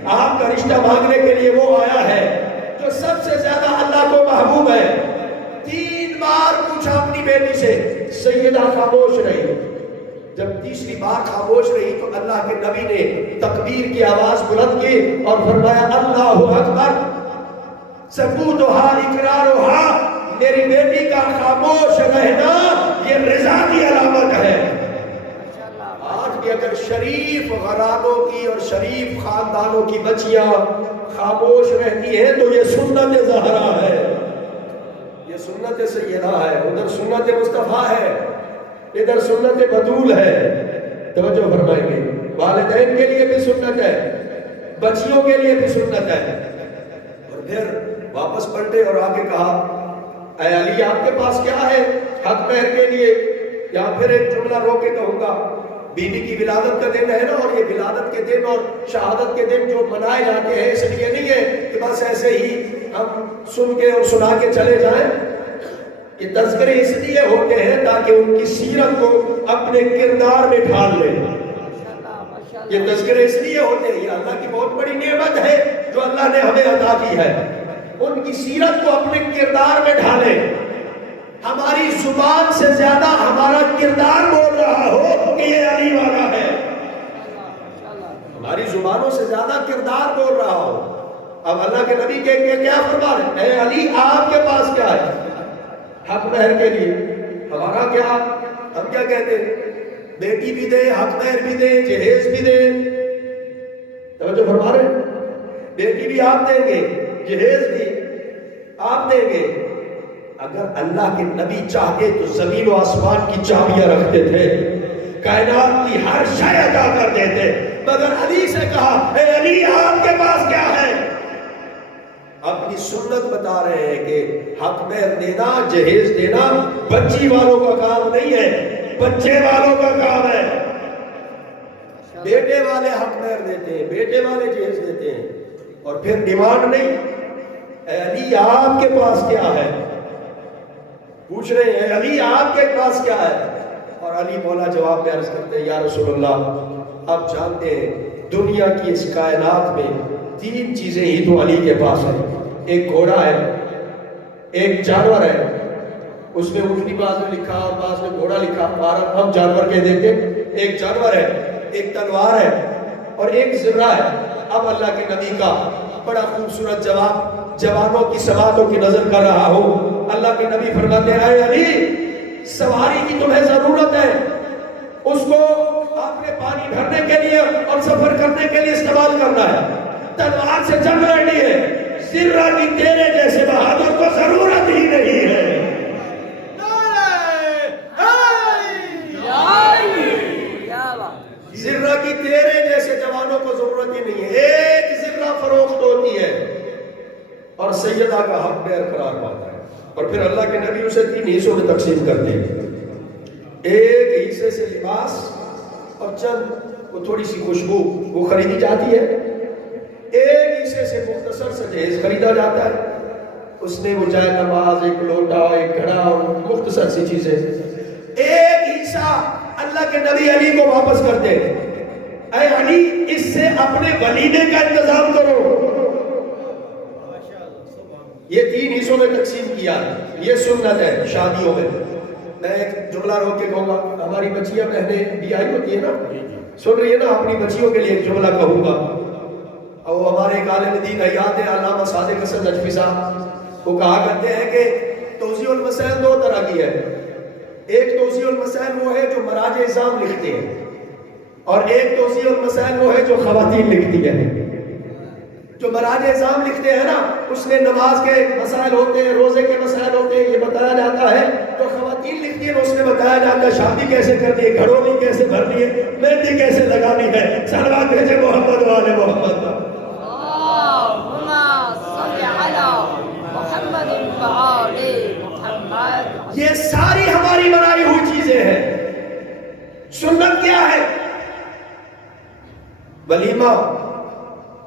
آپ کا رشتہ مانگنے کے لیے وہ آیا ہے جو سب سے زیادہ اللہ کو محبوب ہے۔ 3 بار پوچھا اپنی بیٹی سے، سیدہ خاموش رہی۔ جب تیسری بار خاموش رہی تو اللہ کے نبی نے تکبیر کی آواز بلند کی اور فرمایا اللہ اکبر، سکوتھا اقرارھا، میری بیٹی کا خاموش رہنا یہ رضا کی علامت ہے۔ آج بھی اگر شریف گھرانوں کی اور شریف خاندانوں کی بچیاں خاموش رہتی ہیں تو یہ سنت زہرا ہے، یہ سنت سیدہ ہے۔ ادھر سنت مصطفیٰ ہے، ادھر سنت بطول ہے۔ توجہ فرمائیں گے، والدین کے لیے بھی سنت ہے، بچیوں کے لیے بھی سنت ہے۔ اور پھر واپس پلٹے اور آگے کہا اے علی آپ کے پاس کیا ہے حق مہر کے لیے؟ یا پھر ایک جملہ رو کے کہوں گا، بی بی کی ولادت کا دن ہے نا، اور یہ ولادت کے دن اور شہادت کے دن جو منائے جاتے ہیں اس لیے نہیں ہے کہ بس ایسے ہی ہم سن کے اور سنا کے چلے جائیں۔ یہ تذکرے اس لیے ہوتے ہیں تاکہ ان کی سیرت کو اپنے کردار میں ڈھال لیں۔ یہ تذکرے اس لیے ہوتے ہیں، یہ اللہ کی بہت بڑی نعمت ہے جو اللہ نے ہمیں عطا کی ہے۔ ان کی سیرت کو اپنے کردار میں ڈھالیں۔ ہماری زبان سے زیادہ ہمارا کردار بول رہا ہو کہ یہ علی والا ہے، ہماری زبانوں سے زیادہ کردار بول رہا ہو۔ اب اللہ کے نبی کے کیا فرما رہے ہیں؟ اے علی آپ کے پاس کیا ہے حق مہر کے لیے؟ ہمارا کیا؟ ہم کیا کہتے ہیں؟ بیٹی بھی دے، حق مہر بھی دے، جہیز بھی دے۔ توجہ فرما رہے ہیں؟ بیٹی بھی آپ دیں گے، جہیز بھی آپ دیں گے۔ اگر اللہ کے نبی چاہتے تو زمین و آسمان کی چابیاں رکھتے تھے، کائنات کی ہر شے عطا کر دیتے، مگر علی سے کہا اے علی آپ کے پاس کیا ہے؟ اپنی سنت بتا رہے ہیں کہ حق مہر دینا، جہیز دینا بچی والوں کا کام نہیں ہے، بچے والوں کا کام ہے۔ بیٹے والے حق مہر دیتے ہیں، بیٹے والے جہیز دیتے ہیں، اور پھر ڈیمانڈ نہیں۔ اے علی آپ کے پاس کیا ہے؟ پوچھ رہے ہیں علی آپ کے پاس کیا ہے؟ اور علی مولا جواب میں عرض کرتے ہیں یا رسول اللہ آپ جانتے ہیں دنیا کی اس کائنات میں 3 چیزیں ہی تو علی کے پاس ہیں، ایک گھوڑا ہے، ایک جانور ہے، اس میں اونٹنی بعض میں لکھا اور بعض میں گھوڑا لکھا، ہم جانور کہہ دیتے، ایک جانور ہے، ایک تلوار ہے اور ایک زرہ ہے۔ اب اللہ کے نبی کا بڑا خوبصورت جواب جوانوں کی سماعتوں کی نظر کر رہا ہوں۔ اللہ کے نبی فرماتے ہیں اے علی سواری کی تمہیں ضرورت ہے، اس کو آپ نے پانی بھرنے کے لیے اور سفر کرنے کے لیے استعمال کرنا ہے، تلوار سے جنگ لڑنی ہے، زرہ کی تیرے جیسے بہادر کو ضرورت ہی نہیں ہے۔ زرہ کی تیرے جیسے جوانوں کو ضرورت ہی نہیں ہے، ایک زرہ فروخت ہوتی ہے اور سیدہ کا حق مہر قرار پاتا ہے، اور پھر اللہ کے نبی اسے 3 حصوں میں تقسیم کرتے ہیں۔ ایک حصے سے لباس اور چند وہ تھوڑی سی خوشبو وہ خریدی جاتی ہے، ایک حصے سے مختصر سا جہیز خریدا جاتا ہے، اس میں وہ جائے نماز، ایک لوٹا، ایک گھڑا اور مختصر سی چیزیں۔ ایک حصہ اللہ کے نبی علی کو واپس کرتے ہیں، اے علی اس سے اپنے ولیمے کا انتظام کرو۔ یہ 3 حصوں میں تقسیم کیا، یہ سنت ہے شادیوں میں۔ میں ایک جملہ روک کے کہوں گا، ہماری بچیاں بہنیں بھی آئی ہوتی ہے نا، سن رہی ہے نا، اپنی بچیوں کے لیے ایک جملہ کہوں گا۔ اور وہ ہمارے ایک عالم دین حیات ہے علامہ صادق حسن نجفی صاحب، وہ کہا کرتے ہیں کہ توضیح المسائل 2 طرح کی ہے۔ ایک توضیح المسائل وہ ہے جو مراجع اعظام لکھتے ہیں، اور ایک توضیح المسائل وہ ہے جو خواتین لکھتی ہیں۔ جو مراجع اعظام لکھتے ہیں نا، اس میں نماز کے مسائل ہوتے ہیں، روزے کے مسائل ہوتے ہیں، یہ بتایا جاتا ہے۔ جو خواتین لکھتی ہیں اس میں بتایا جاتا ہے شادی کیسے کرنی ہے، گھڑولی کیسے بھرنی ہے، مہندی کیسے لگانی ہے۔ صلوات بھیجے محمد و آل محمد۔ اللہم صل علی محمد و آل محمد۔ یہ ساری ہماری بنائی ہوئی چیزیں ہیں۔ سنت کیا ہے؟ ولیمہ۔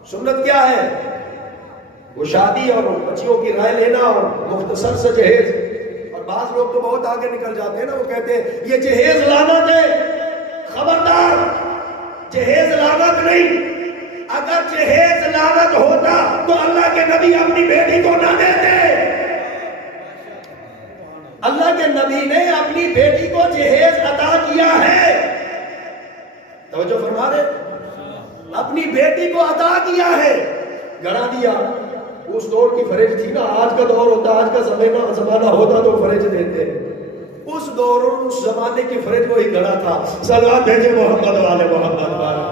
سنت کیا ہے؟ وہ شادی اور بچیوں کی رائے لینا اور مختصر سے جہیز۔ اور بعض لوگ تو بہت آگے نکل جاتے ہیں نا، وہ کہتے ہیں یہ جہیز لعنت ہے۔ خبردار، جہیز لعنت نہیں، اگر جہیز لعنت ہوتا تو اللہ کے نبی اپنی بیٹی کو نہ دیتے. اللہ کے نبی نے اپنی بیٹی کو جہیز عطا کیا ہے. توجہ فرما رہے, اپنی بیٹی کو عطا کیا ہے, گڑا دیا. اس دور کی فریج تھی نا, آج کا دور ہوتا, آج کا زمانہ ہوتا تو فریج دیتے. اس دور اس زمانے کی فریج وہی گڑا تھا. صلوات بھیجے محمد والے محمد والے.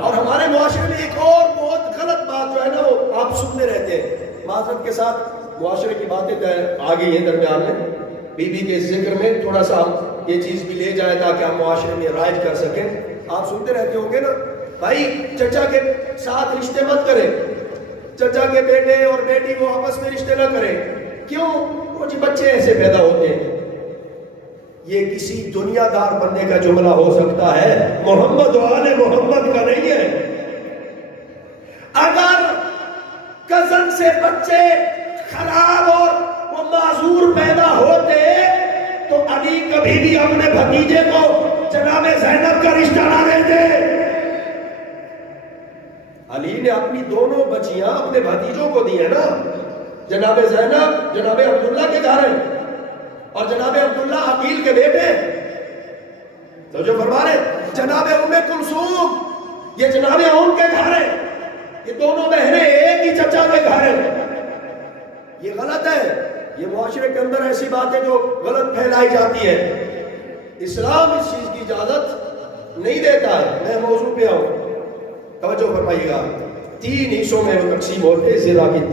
اور ہمارے معاشرے میں ایک اور بہت غلط بات جو ہے نا وہ آپ سنتے رہتے ہیں. معذرت کے ساتھ معاشرے کی باتیں آ گئی ہیں درمیان میں, بی بی کے ذکر میں تھوڑا سا یہ چیز بھی لے جائے تاکہ ہم معاشرے میں رائج کر سکیں. آپ سنتے رہتے ہوں گے نا, بھائی چچا کے ساتھ رشتے مت کریں, چچا کے بیٹے اور بیٹی وہ آپس میں رشتے نہ کریں. کیوں؟ وہ جی بچے ایسے پیدا ہوتے ہیں. یہ کسی دنیا دار بندے کا جملہ ہو سکتا ہے, محمد و آل محمد کا نہیں ہے. اگر کزن سے بچے خراب اور وہ معذور پیدا ہوتے تو علی کبھی بھی اپنے بھتیجے کو جناب زینب کا رشتہ نہ دیتے. علی نے اپنی دونوں بچیاں اپنے بھتیجوں کو دی ہے نا, جناب زینب جناب عبداللہ کے گھر ہے اور جناب عبداللہ عقیل کے بیٹے. تو جو فرما رہے جناب ام کلثوم یہ جناب اون کے گھر ہے. یہ دونوں بہنیں ایک ہی چچا کے گھر ہیں. یہ غلط ہے. یہ معاشرے کے اندر ایسی باتیں جو غلط پھیلائی جاتی ہے. اسلام اس چیز کی اجازت نہیں دیتا ہے. میں موضوع پہ آؤں, توجہ فرمائیے گا. 3 حصوں میں وہ تقسیم ہوتے زرا کی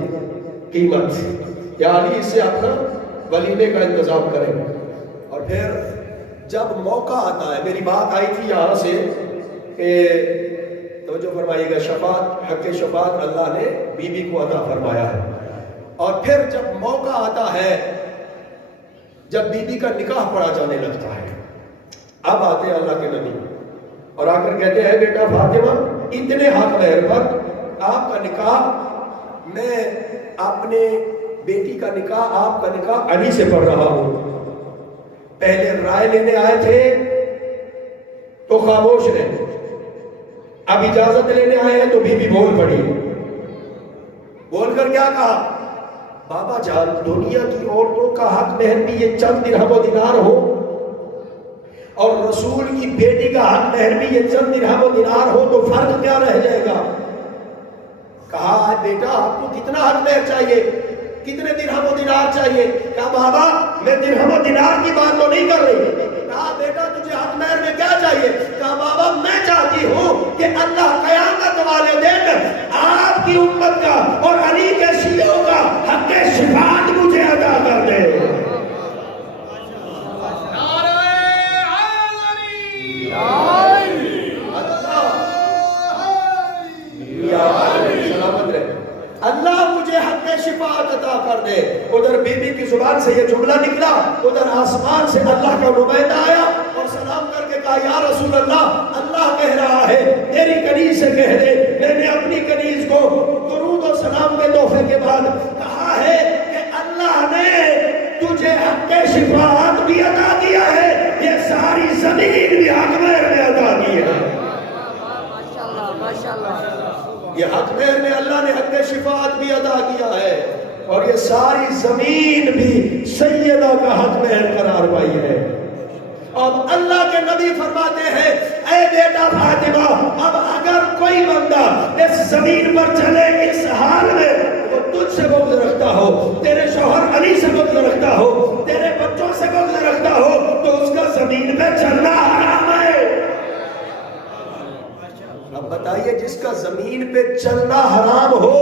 قیمت. یا علی اس سے اپنا ولیمے کا انتظام کریں. اور پھر جب موقع آتا ہے, میری بات آئی تھی یہاں سے کہ توجہ فرمائیے گا, شفاعت, حق شفاعت اللہ نے بی بی کو عطا فرمایا ہے. اور پھر جب موقع آتا ہے, جب بی بی کا نکاح پڑھا جانے لگتا ہے, اب آتے ہیں اللہ کے نبی اور آ کر کہتے ہیں بیٹا فاطمہ اتنے حق مہر پر آپ کا نکاح, میں اپنے بیٹی کا نکاح, آپ کا نکاح علی سے پڑھ رہا ہوں. پہلے رائے لینے آئے تھے تو خاموش رہے, اب اجازت لینے آئے ہیں تو بی بی بول پڑی. بول کر کیا کہا, بابا جان دنیا کی عورتوں کا حق مہر بھی یہ چند درہم و دینار ہو اور رسول کی بیٹی کا حق مہر بھی یہ چند درہم و دینار ہو تو فرق کیا رہ جائے گا. کہا بیٹا آپ کو کتنا حق مہر چاہیے, کتنے درہم و دینار چاہیے. کہا بابا میں درہم و دینار کی بات تو نہیں کر رہی. کہا بیٹا تجھے حق مہر میں کیا چاہیے. کہا بابا میں چاہتی ہوں کہ اللہ قیامت والے دن آپ کی امت کا اور علی کے شیعوں کا حق شفاعت مجھے عطا کر دے. اللہ مجھے حق شفاعت عطا کر دے. ادھر بی بی کی زبان سے یہ جملہ نکلا, ادھر آسمان سے اللہ کا نمائندہ آیا اور سلام کر کے کہا یا رسول اللہ, اللہ کہہ رہا ہے میری کنیز سے کہہ دے, میں نے اپنی کنیز کو درود و سلام کے تحفے کے بعد کہا ہے کہ اللہ نے تجھے حق شفاعت بھی عطا کیا ہے, یہ ساری زمین بھی حق مہر میں عطا کی ہے. ماشاءاللہ ماشاءاللہ. یہ حق مہر میں اللہ نے حق شفاعت بھی ادا کیا ہے اور یہ ساری زمین بھی سیدہ کا حق مہر قرار پائی ہے. اب اللہ کے نبی فرماتے ہیں اے بیٹا فاطمہ, اب اگر کوئی بندہ اس زمین پر چلے اس حال میں وہ تجھ سے بغض رکھتا ہو, تیرے شوہر علی سے بغض رکھتا ہو, تیرے بچوں سے بغض رکھتا ہو, تو اس کا زمین پہ چلنا حرام ہے. اب بتائیے جس کا زمین پہ چلنا حرام ہو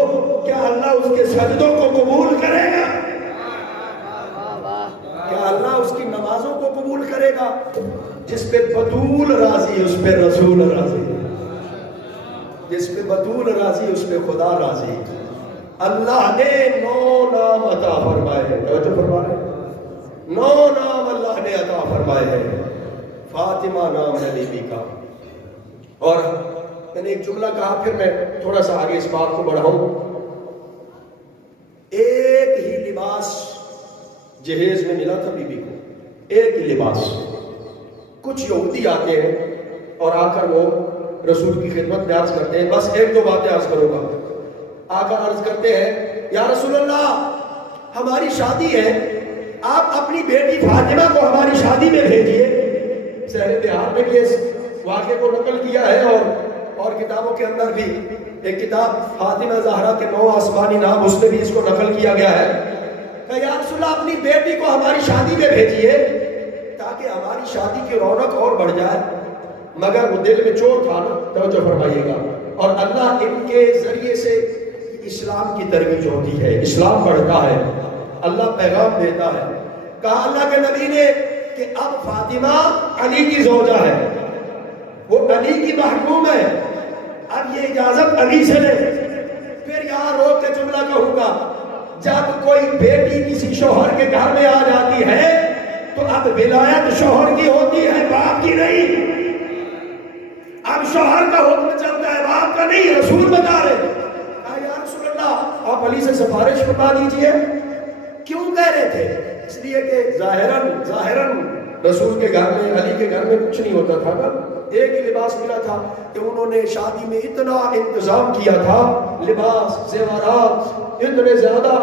کیا اللہ اس کے سجدوں کو قبول کرے گا؟ کیا اللہ اس کی نمازوں کو قبول کرے گا؟ جس پہ بطول راضی اس پہ رسول راضی, جس پہ بطول راضی اس پہ خدا راضی. اللہ نے 9 نام عطا فرمائے ہیں, توجہ فرما رہے ہیں, 9 نام اللہ نے عطا فرمائے ہیں. فاطمہ نام ہے بی بی کا. اور میں نے ایک جملہ کہا, پھر میں تھوڑا سا آگے اس بات کو بڑھاؤں. ایک ہی لباس جہیز میں ملا تھا بی بی کو, ایک ہی لباس. کچھ یہودی آتے ہیں اور آ کر وہ رسول کی خدمت میں عرض کرتے ہیں، بس ایک دو باتیں عرض کروں گا. آ کر عرض کرتے ہیں یا رسول اللہ ہماری شادی ہے، آپ اپنی بیٹی فاطمہ کو ہماری شادی میں بھیجیے. سہل بہار نے بھی اس واقعے کو نقل کیا ہے اور کتابوں کے اندر بھی ایک کتاب فاطمہ زہرا کے 9 آسمانی نام، اس میں بھی اس کو نقل کیا گیا ہے کہ یا رسول اللہ اپنی بیٹی کو ہماری شادی میں بھیجیے تاکہ ہماری شادی کی رونق اور بڑھ جائے. مگر وہ دل میں چور تھا نا، توجہ فرمائیے گا. اور اللہ ان کے ذریعے سے اسلام کی ترویج ہوتی ہے، اسلام بڑھتا ہے، اللہ پیغام دیتا ہے. کہا اللہ کے نبی نے کہ اب فاطمہ علی کی زوجہ ہے، وہ علی کی محکوم ہے، اب یہ اجازت علی سے لے. پھر یہاں روک کے جملہ کہوں گا، جب کوئی بیٹی کسی شوہر کے گھر میں آ جاتی ہے تو اب ولایت شوہر کی ہوتی ہے، باپ کی نہیں. اب شوہر کا حکم چلتا ہے، باپ کا نہیں. رسول بتا رہے کہا یا رسول اللہ آپ علی سے سفارش فرما دیجئے. کیوں کہہ رہے تھے؟ اس لیے کہ ظاہراً رسول کے گھر میں، علی کے گھر میں کچھ نہیں ہوتا تھا نا، ایک ہی لباس ملا تھا کہ انہوں نے شادی میں اتنا انتظام کیا تھا، لباس زیورات اتنے زیادہ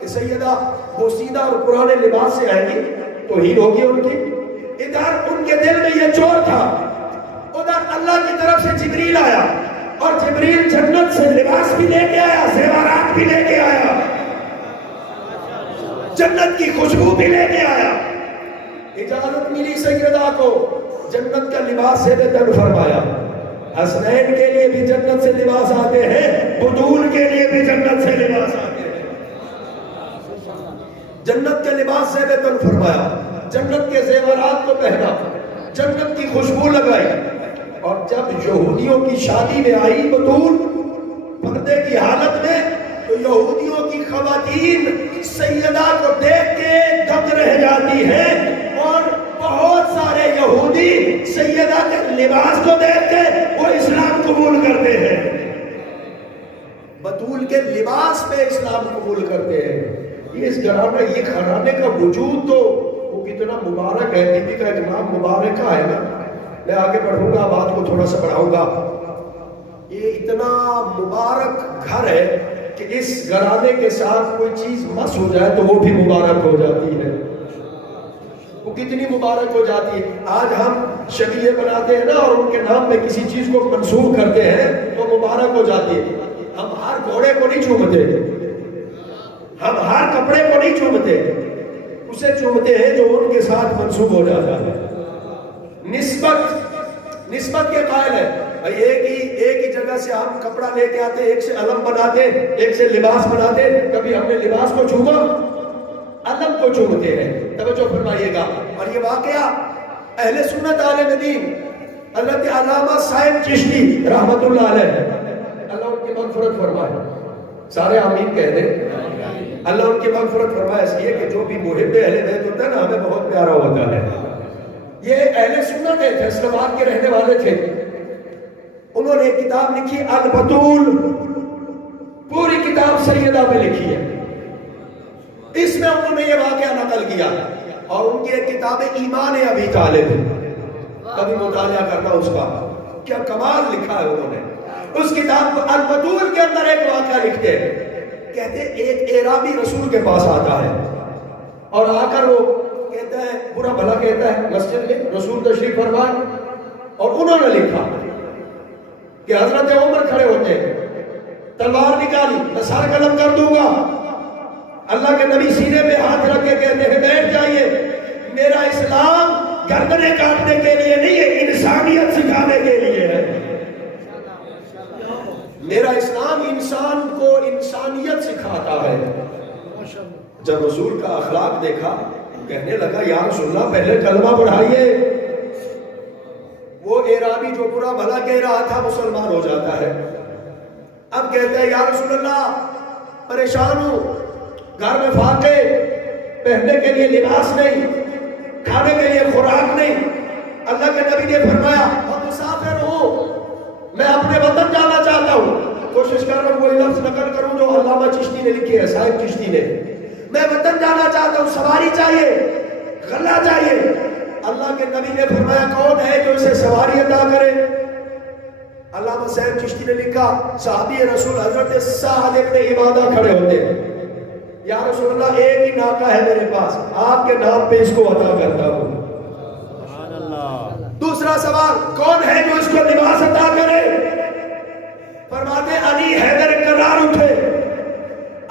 کہ سیدہ بوسیدہ اور پرانے لباس سے آئے گی توہین ہوگی ان کی. ادھر ان کے دل میں یہ چور تھا، ادھر اللہ کی طرف سے جبریل آیا اور جبریل جنت سے لباس بھی لے کے آیا، زیورات بھی لے کے آیا، جنت کی خوشبو بھی لے کے آیا. اجازت ملی سیدہ کو، جنت کا لباس سے تن فرمایا. حسنین کے لیے بھی جنت سے لباس آتے ہیں، بدول کے لیے بھی جنت سے لباس آتے ہیں. جنت کے لباس سے تن فرمایا، جنت کے زیورات کو پہنا، جنت کی خوشبو لگائی. اور جب یہودیوں کی شادی میں آئی بطول پردے کی حالت میں، تو یہودیوں کی خواتین سیدہ کو دیکھ کے دنگ رہ جاتی ہیں، اور بہت سارے یہودی سیدہ کے لباس کو دیکھ کے وہ اسلام قبول کرتے ہیں، بطول کے لباس پہ اسلام قبول کرتے ہیں. اس گھرانے، یہ گھرانے کا وجود تو وہ کتنا مبارک ہے. بی بی کا ایک نام مبارکہ ہے نا، میں آگے بڑھوں گا، بات کو تھوڑا سا بڑھاؤں گا. یہ اتنا مبارک گھر ہے کہ اس گھرانے کے ساتھ کوئی چیز مس ہو جائے تو وہ بھی مبارک ہو جاتی ہے. وہ کتنی مبارک ہو جاتی ہے. آج ہم شبیہ بناتے ہیں نا اور ان کے نام میں کسی چیز کو منسوخ کرتے ہیں تو مبارک ہو جاتی ہے. ہم ہر گھوڑے کو نہیں چومتے، ہم ہر کپڑے کو نہیں چومتے، اسے چومتے ہیں جو ان کے ساتھ منسوخ ہو جاتا ہے. نسبت کے قائل ہے. ایک ہی جگہ سے ہم کپڑا لے کے آتے، ایک سے علم بناتے، ایک سے لباس بناتے. کبھی ہم نے لباس کو چوما، علم کو چومتے ہیں. توجہ فرمائیے گا. اور یہ واقعہ اہل سنت عالم دین حضرت علامہ صاحب چشتی رحمت اللہ علیہ، اللہ ان کی مغفرت فرمائے. سارے آمین کہہ دیں. اللہ ان کی مغفرت فرمائے. اس لیے کہ جو بھی محب اہل بیت ہوتا ہے نا، ہمیں بہت پیارا ہوتا ہے. یہ اہل سنت ہے، فیصل آباد کے رہنے والے تھے. انہوں نے ایک کتاب لکھی البتول، پوری کتاب سیدہ پہ لکھی ہے. اس میں انہوں نے یہ واقعہ نقل کیا. اور ان کی ایک کتاب ایمان ابی طالب، کبھی مطالعہ کرنا اس کا، کیا کمال لکھا ہے انہوں نے. اس کتاب البتول کے اندر ایک واقعہ لکھتے ہیں. کہتے ایک اعرابی رسول کے پاس آتا ہے اور آ کر وہ کہتا ہے، برا بھلا کہتا ہے مسجد میں، رسول تشریف فرمائے. اور انہوں نے لکھا کہ حضرت عمر کھڑے ہوتے ہیں، تلوار نکالی، میں سر قلم کر دوں گا. اللہ کے نبی سینے پہ ہاتھ رکھ کے کہتے ہیں بیٹھ جائیے، میرا اسلام گردنیں کاٹنے کے لیے نہیں ہے، انسانیت سکھانے کے لیے ہے. میرا اسلام انسان کو انسانیت سکھاتا ہے. جب رسول کا اخلاق دیکھا کہنے لگا یا رسول اللہ پہلے کلمہ پڑھائیے. وہ اعرابی جو برا بھلا کہہ رہا تھا مسلمان ہو جاتا ہے. اب کہتے ہیں یا رسول اللہ پریشان ہوں، گھر میں فاقے، پہننے کے لیے لباس نہیں، کھانے کے لیے خوراک نہیں. اللہ کے نبی نے فرمایا اب مسافر ہوں، میں اپنے وطن جانا چاہتا ہوں. کوشش کر رہا ہوں وہی لفظ نقل کروں جو علامہ چشتی نے لکھے ہے، صاحب چشتی نے. میں وطن جانا چاہتا ہوں، سواری چاہیے، غلہ چاہیے. اللہ کے نبی نے فرمایا کون ہے جو اسے سواری عطا کرے؟ علامہ صاحب چشتی نے لکھا صحابی رسول حضرت سعد ابن عبادہ کھڑے ہوتے ہیں، یا رسول اللہ ایک ہی ناکہ ہے میرے پاس، آپ کے نام پہ اس کو عطا کرتا ہوں۔ سبحان اللہ۔ دوسرا سوال کون ہے جو اس کو لباس عطا کرے؟ فرماتے علی حیدر کرار اٹھے،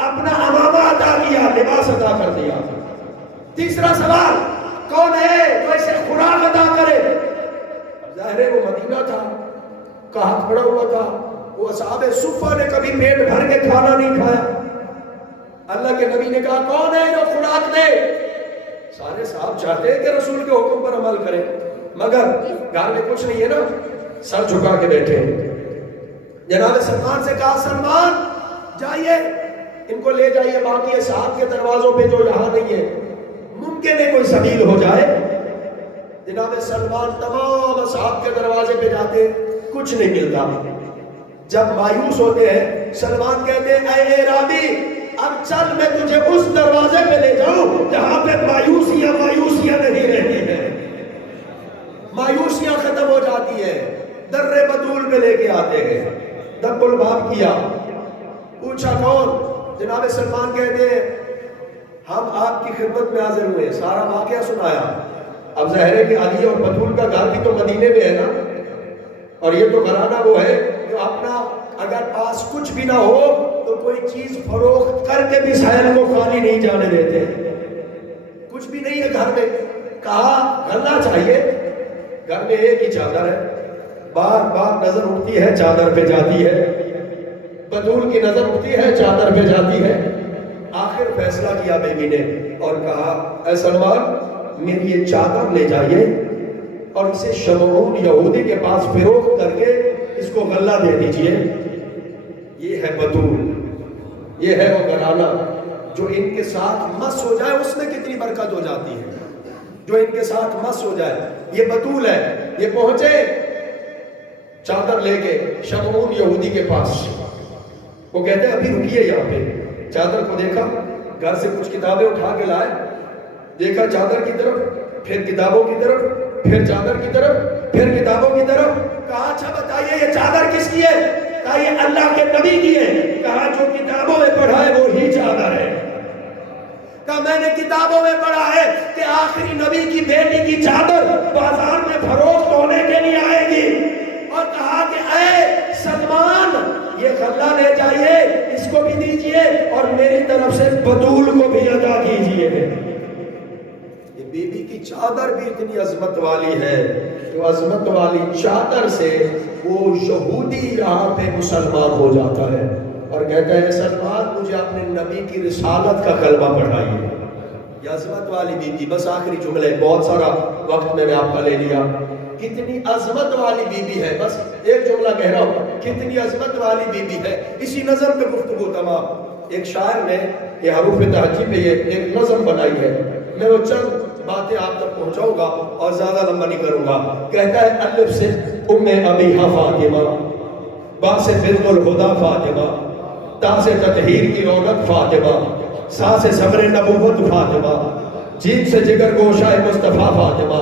اپنا امامہ عطا کیا، لباس عطا کر دیا۔ تیسرا سوال کون ہے جو اسے خوراک عطا کرے؟ ظاہر ہے وہ مدینہ تھا، قحط پڑا ہوا تھا، وہ اصحاب صفہ نے کبھی پیٹ بھر کے کھانا نہیں کھایا۔ اللہ کے نبی نے کہا کون ہے جو خوراک دے؟ سارے صاحب چاہتے ہیں کہ رسول کے حکم پر عمل کریں، مگر گھر میں کچھ نہیں ہے نا، سر جھکا کے بیٹھے۔ جناب سلمان سے کہا سلمان جائیے ان کو لے جائیے باقی صاحب کے دروازوں پہ جو یہاں نہیں ہے، ممکن ہے کوئی سبیل ہو جائے۔ جناب سلمان تمام اصحاب کے دروازے پہ جاتے، کچھ نہیں ملتا۔ جب مایوس ہوتے ہیں سلمان کہتے ہیں اے اعرابی اب چل میں تجھے اس دروازے پہ لے جاؤں جہاں پہ مایوسیاں نہیں رہتی ہیں، مایوسیاں ختم ہو جاتی ہیں۔ در بطول پہ لے کے آتے ہیں، دب الباب کیا، پوچھا کون؟ جناب سلمان کہتے ہیں ہم آپ کی خدمت میں حاضر ہوئے، سارا واقعہ سنایا۔ اب ظاہر ہے کہ علی اور بطول کا گھر بھی تو مدینے میں ہے نا، اور یہ تو گھرانہ وہ ہے جو اپنا اگر پاس کچھ بھی نہ ہو تو کوئی چیز فروخت کر کے بھی سائل کو خالی نہیں جانے دیتے۔ کچھ بھی نہیں ہے گھر میں، کہا غلہ چاہیے، گھر میں ایک ہی چادر ہے، بار بار نظر اٹھتی ہے چادر پہ جاتی ہے، بطول کی نظر اٹھتی ہے چادر پہ جاتی ہے۔ آخر فیصلہ کیا بیوی نے اور کہا اے سلمان میری یہ چادر لے جائیے اور اسے شمعون یہودی کے پاس فروخت کر کے اس کو غلہ دے دیجئے۔ یہ ہے بطول، یہ ہے وہ گھرانہ جو ان کے ساتھ مس ہو جائے اس میں کتنی برکت ہو جاتی ہے، جو ان کے ساتھ مس ہو جائے۔ یہ بطول ہے، یہ پہنچے چادر لے کے شمعون یہودی کے پاس، وہ کہتے ہیں ابھی رکیے یہاں پہ۔ چادر کو دیکھا، گھر سے کچھ کتابیں اٹھا کے لائے، دیکھا چادر کی طرف، پھر کتابوں کی طرف، پھر چادر کی طرف، پھر کتابوں کی طرف۔ کہا اچھا بتائیے یہ چادر کس کی ہے؟ کہا یہ اللہ کے نبی کی ہے۔ کہا جو کتابوں میں پڑھا ہے وہی چادر ہے۔ کہا میں نے کتابوں میں پڑھا ہے کہ آخری نبی کی بیٹی کی چادر بازار میں فروخت ہونے کے لیے آئے گی، اور کہا کہ اے سلمان یہ غلہ لے جائیے، اس کو بھی دیجئے اور میری طرف سے بطول کو بھی عطا کیجئے۔ یہ بی بی کی چادر بھی اتنی عظمت والی ہے، جو عظمت والی چادر سے وہ یہودی یہاں پہ مسلمان ہو جاتا ہے اور کہتا ہے سلمان مجھے اپنے نبی کی رسالت کا کلمہ پڑھائیے۔ یہ عظمت والی بی بی، بس آخری جملے، بہت سارا وقت میں نے آپ کا لے لیا۔ کتنی عظمت والی بی بی ہے، بس ایک جملہ کہہ رہا ہوں، کتنی عظمت والی بی بی ہے۔ اسی نظم پہ گفتگو تمام۔ ایک شاعر نے یہ حروف تہجی پہ یہ ایک نظم بنائی ہے، میں وہ چند باتیں آپ تک پہنچاؤں گا اور زیادہ لمبا نہیں کروں گا۔ کہتا ہے الف سے ام ابیہا فاطمہ، با سے بنت الہدا فاطمہ، تا سے تطہیر کی رونق فاطمہ، سا سے صبر نبوت فاطمہ، جیم سے جگر گوشہ مصطفیٰ فاطمہ،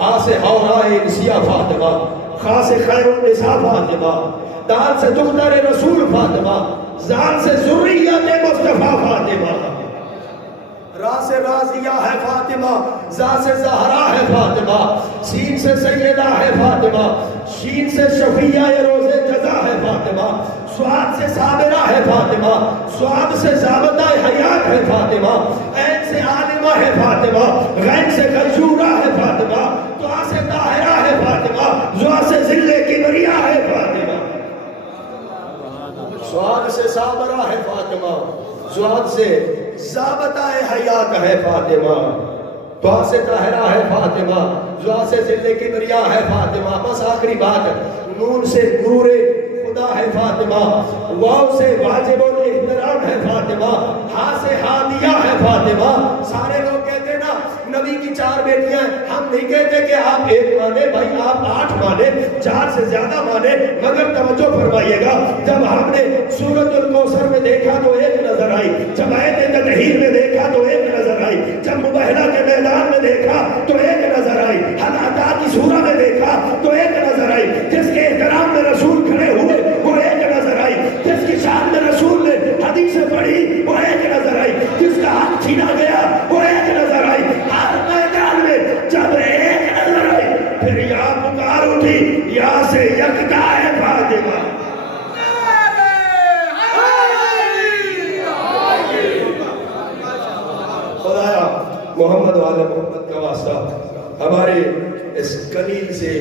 ہا سے ہورائے انسیہ فاطمہ، خا سے خیر النساء فاطمہ، دال سے دختر رسول فاطمہ، زال سے ذریت مصطفیٰ فاطمہ، را سے راضیہ ہے فاطمہ، زا سے زہرا ہے فاطمہ، سین سے سیدہ ہے فاطمہ، شین سے شفیہ روز جزا ہے فاطمہ، سواد سے صابرہ ہے فاطمہ، سواد سے ضابطہ حیات ہے فاطمہ، عین سے عالمہ ہے فاطمہ، غین سے غیورہ ہے فاطمہ، دعا سے طاہرہ ہے فاطمہ، زوا سے ذلِ کبریہ ہے فاطمہ، سواد سے صابرہ ہے فاطمہ، سواد سے ضابطہ حیات ہے فاطمہ، دعا سے طاہرہ ہے فاطمہ، زوا سے ذلِ کبریہ ہے فاطمہ۔ بس آخری بات، نون سے نور خدا ہے فاطمہ، واو سے واجب الاحترام ہے فاطمہ، ہا سے ہادیہ ہے فاطمہ۔ سارے لوگ کہتے ہیں نا نبی کی 4 بیٹیاں ہیں، ہم نہیں کہتے کہ آپ 1 مانے، بھائی آپ 8 مانے، 4 سے زیادہ مانے، مگر توجہ فرمائیے گا جب ہم نے سورۃ الکوثر میں دیکھا تو 1 نظر آئی، جب آیت تطہیر میں دیکھا تو 1 نظر آئی، جب مباہلہ کے میدان میں دیکھا تو 1 نظر آئی، وہ ایک نظر آئی ہر میدان میں جب ایک نظر آئی پھر یا پکار اٹھی یا سے یکتا ہے فاطمہ خدایا محمد والے محمد کا واسطہ ہمارے اس قلیل سے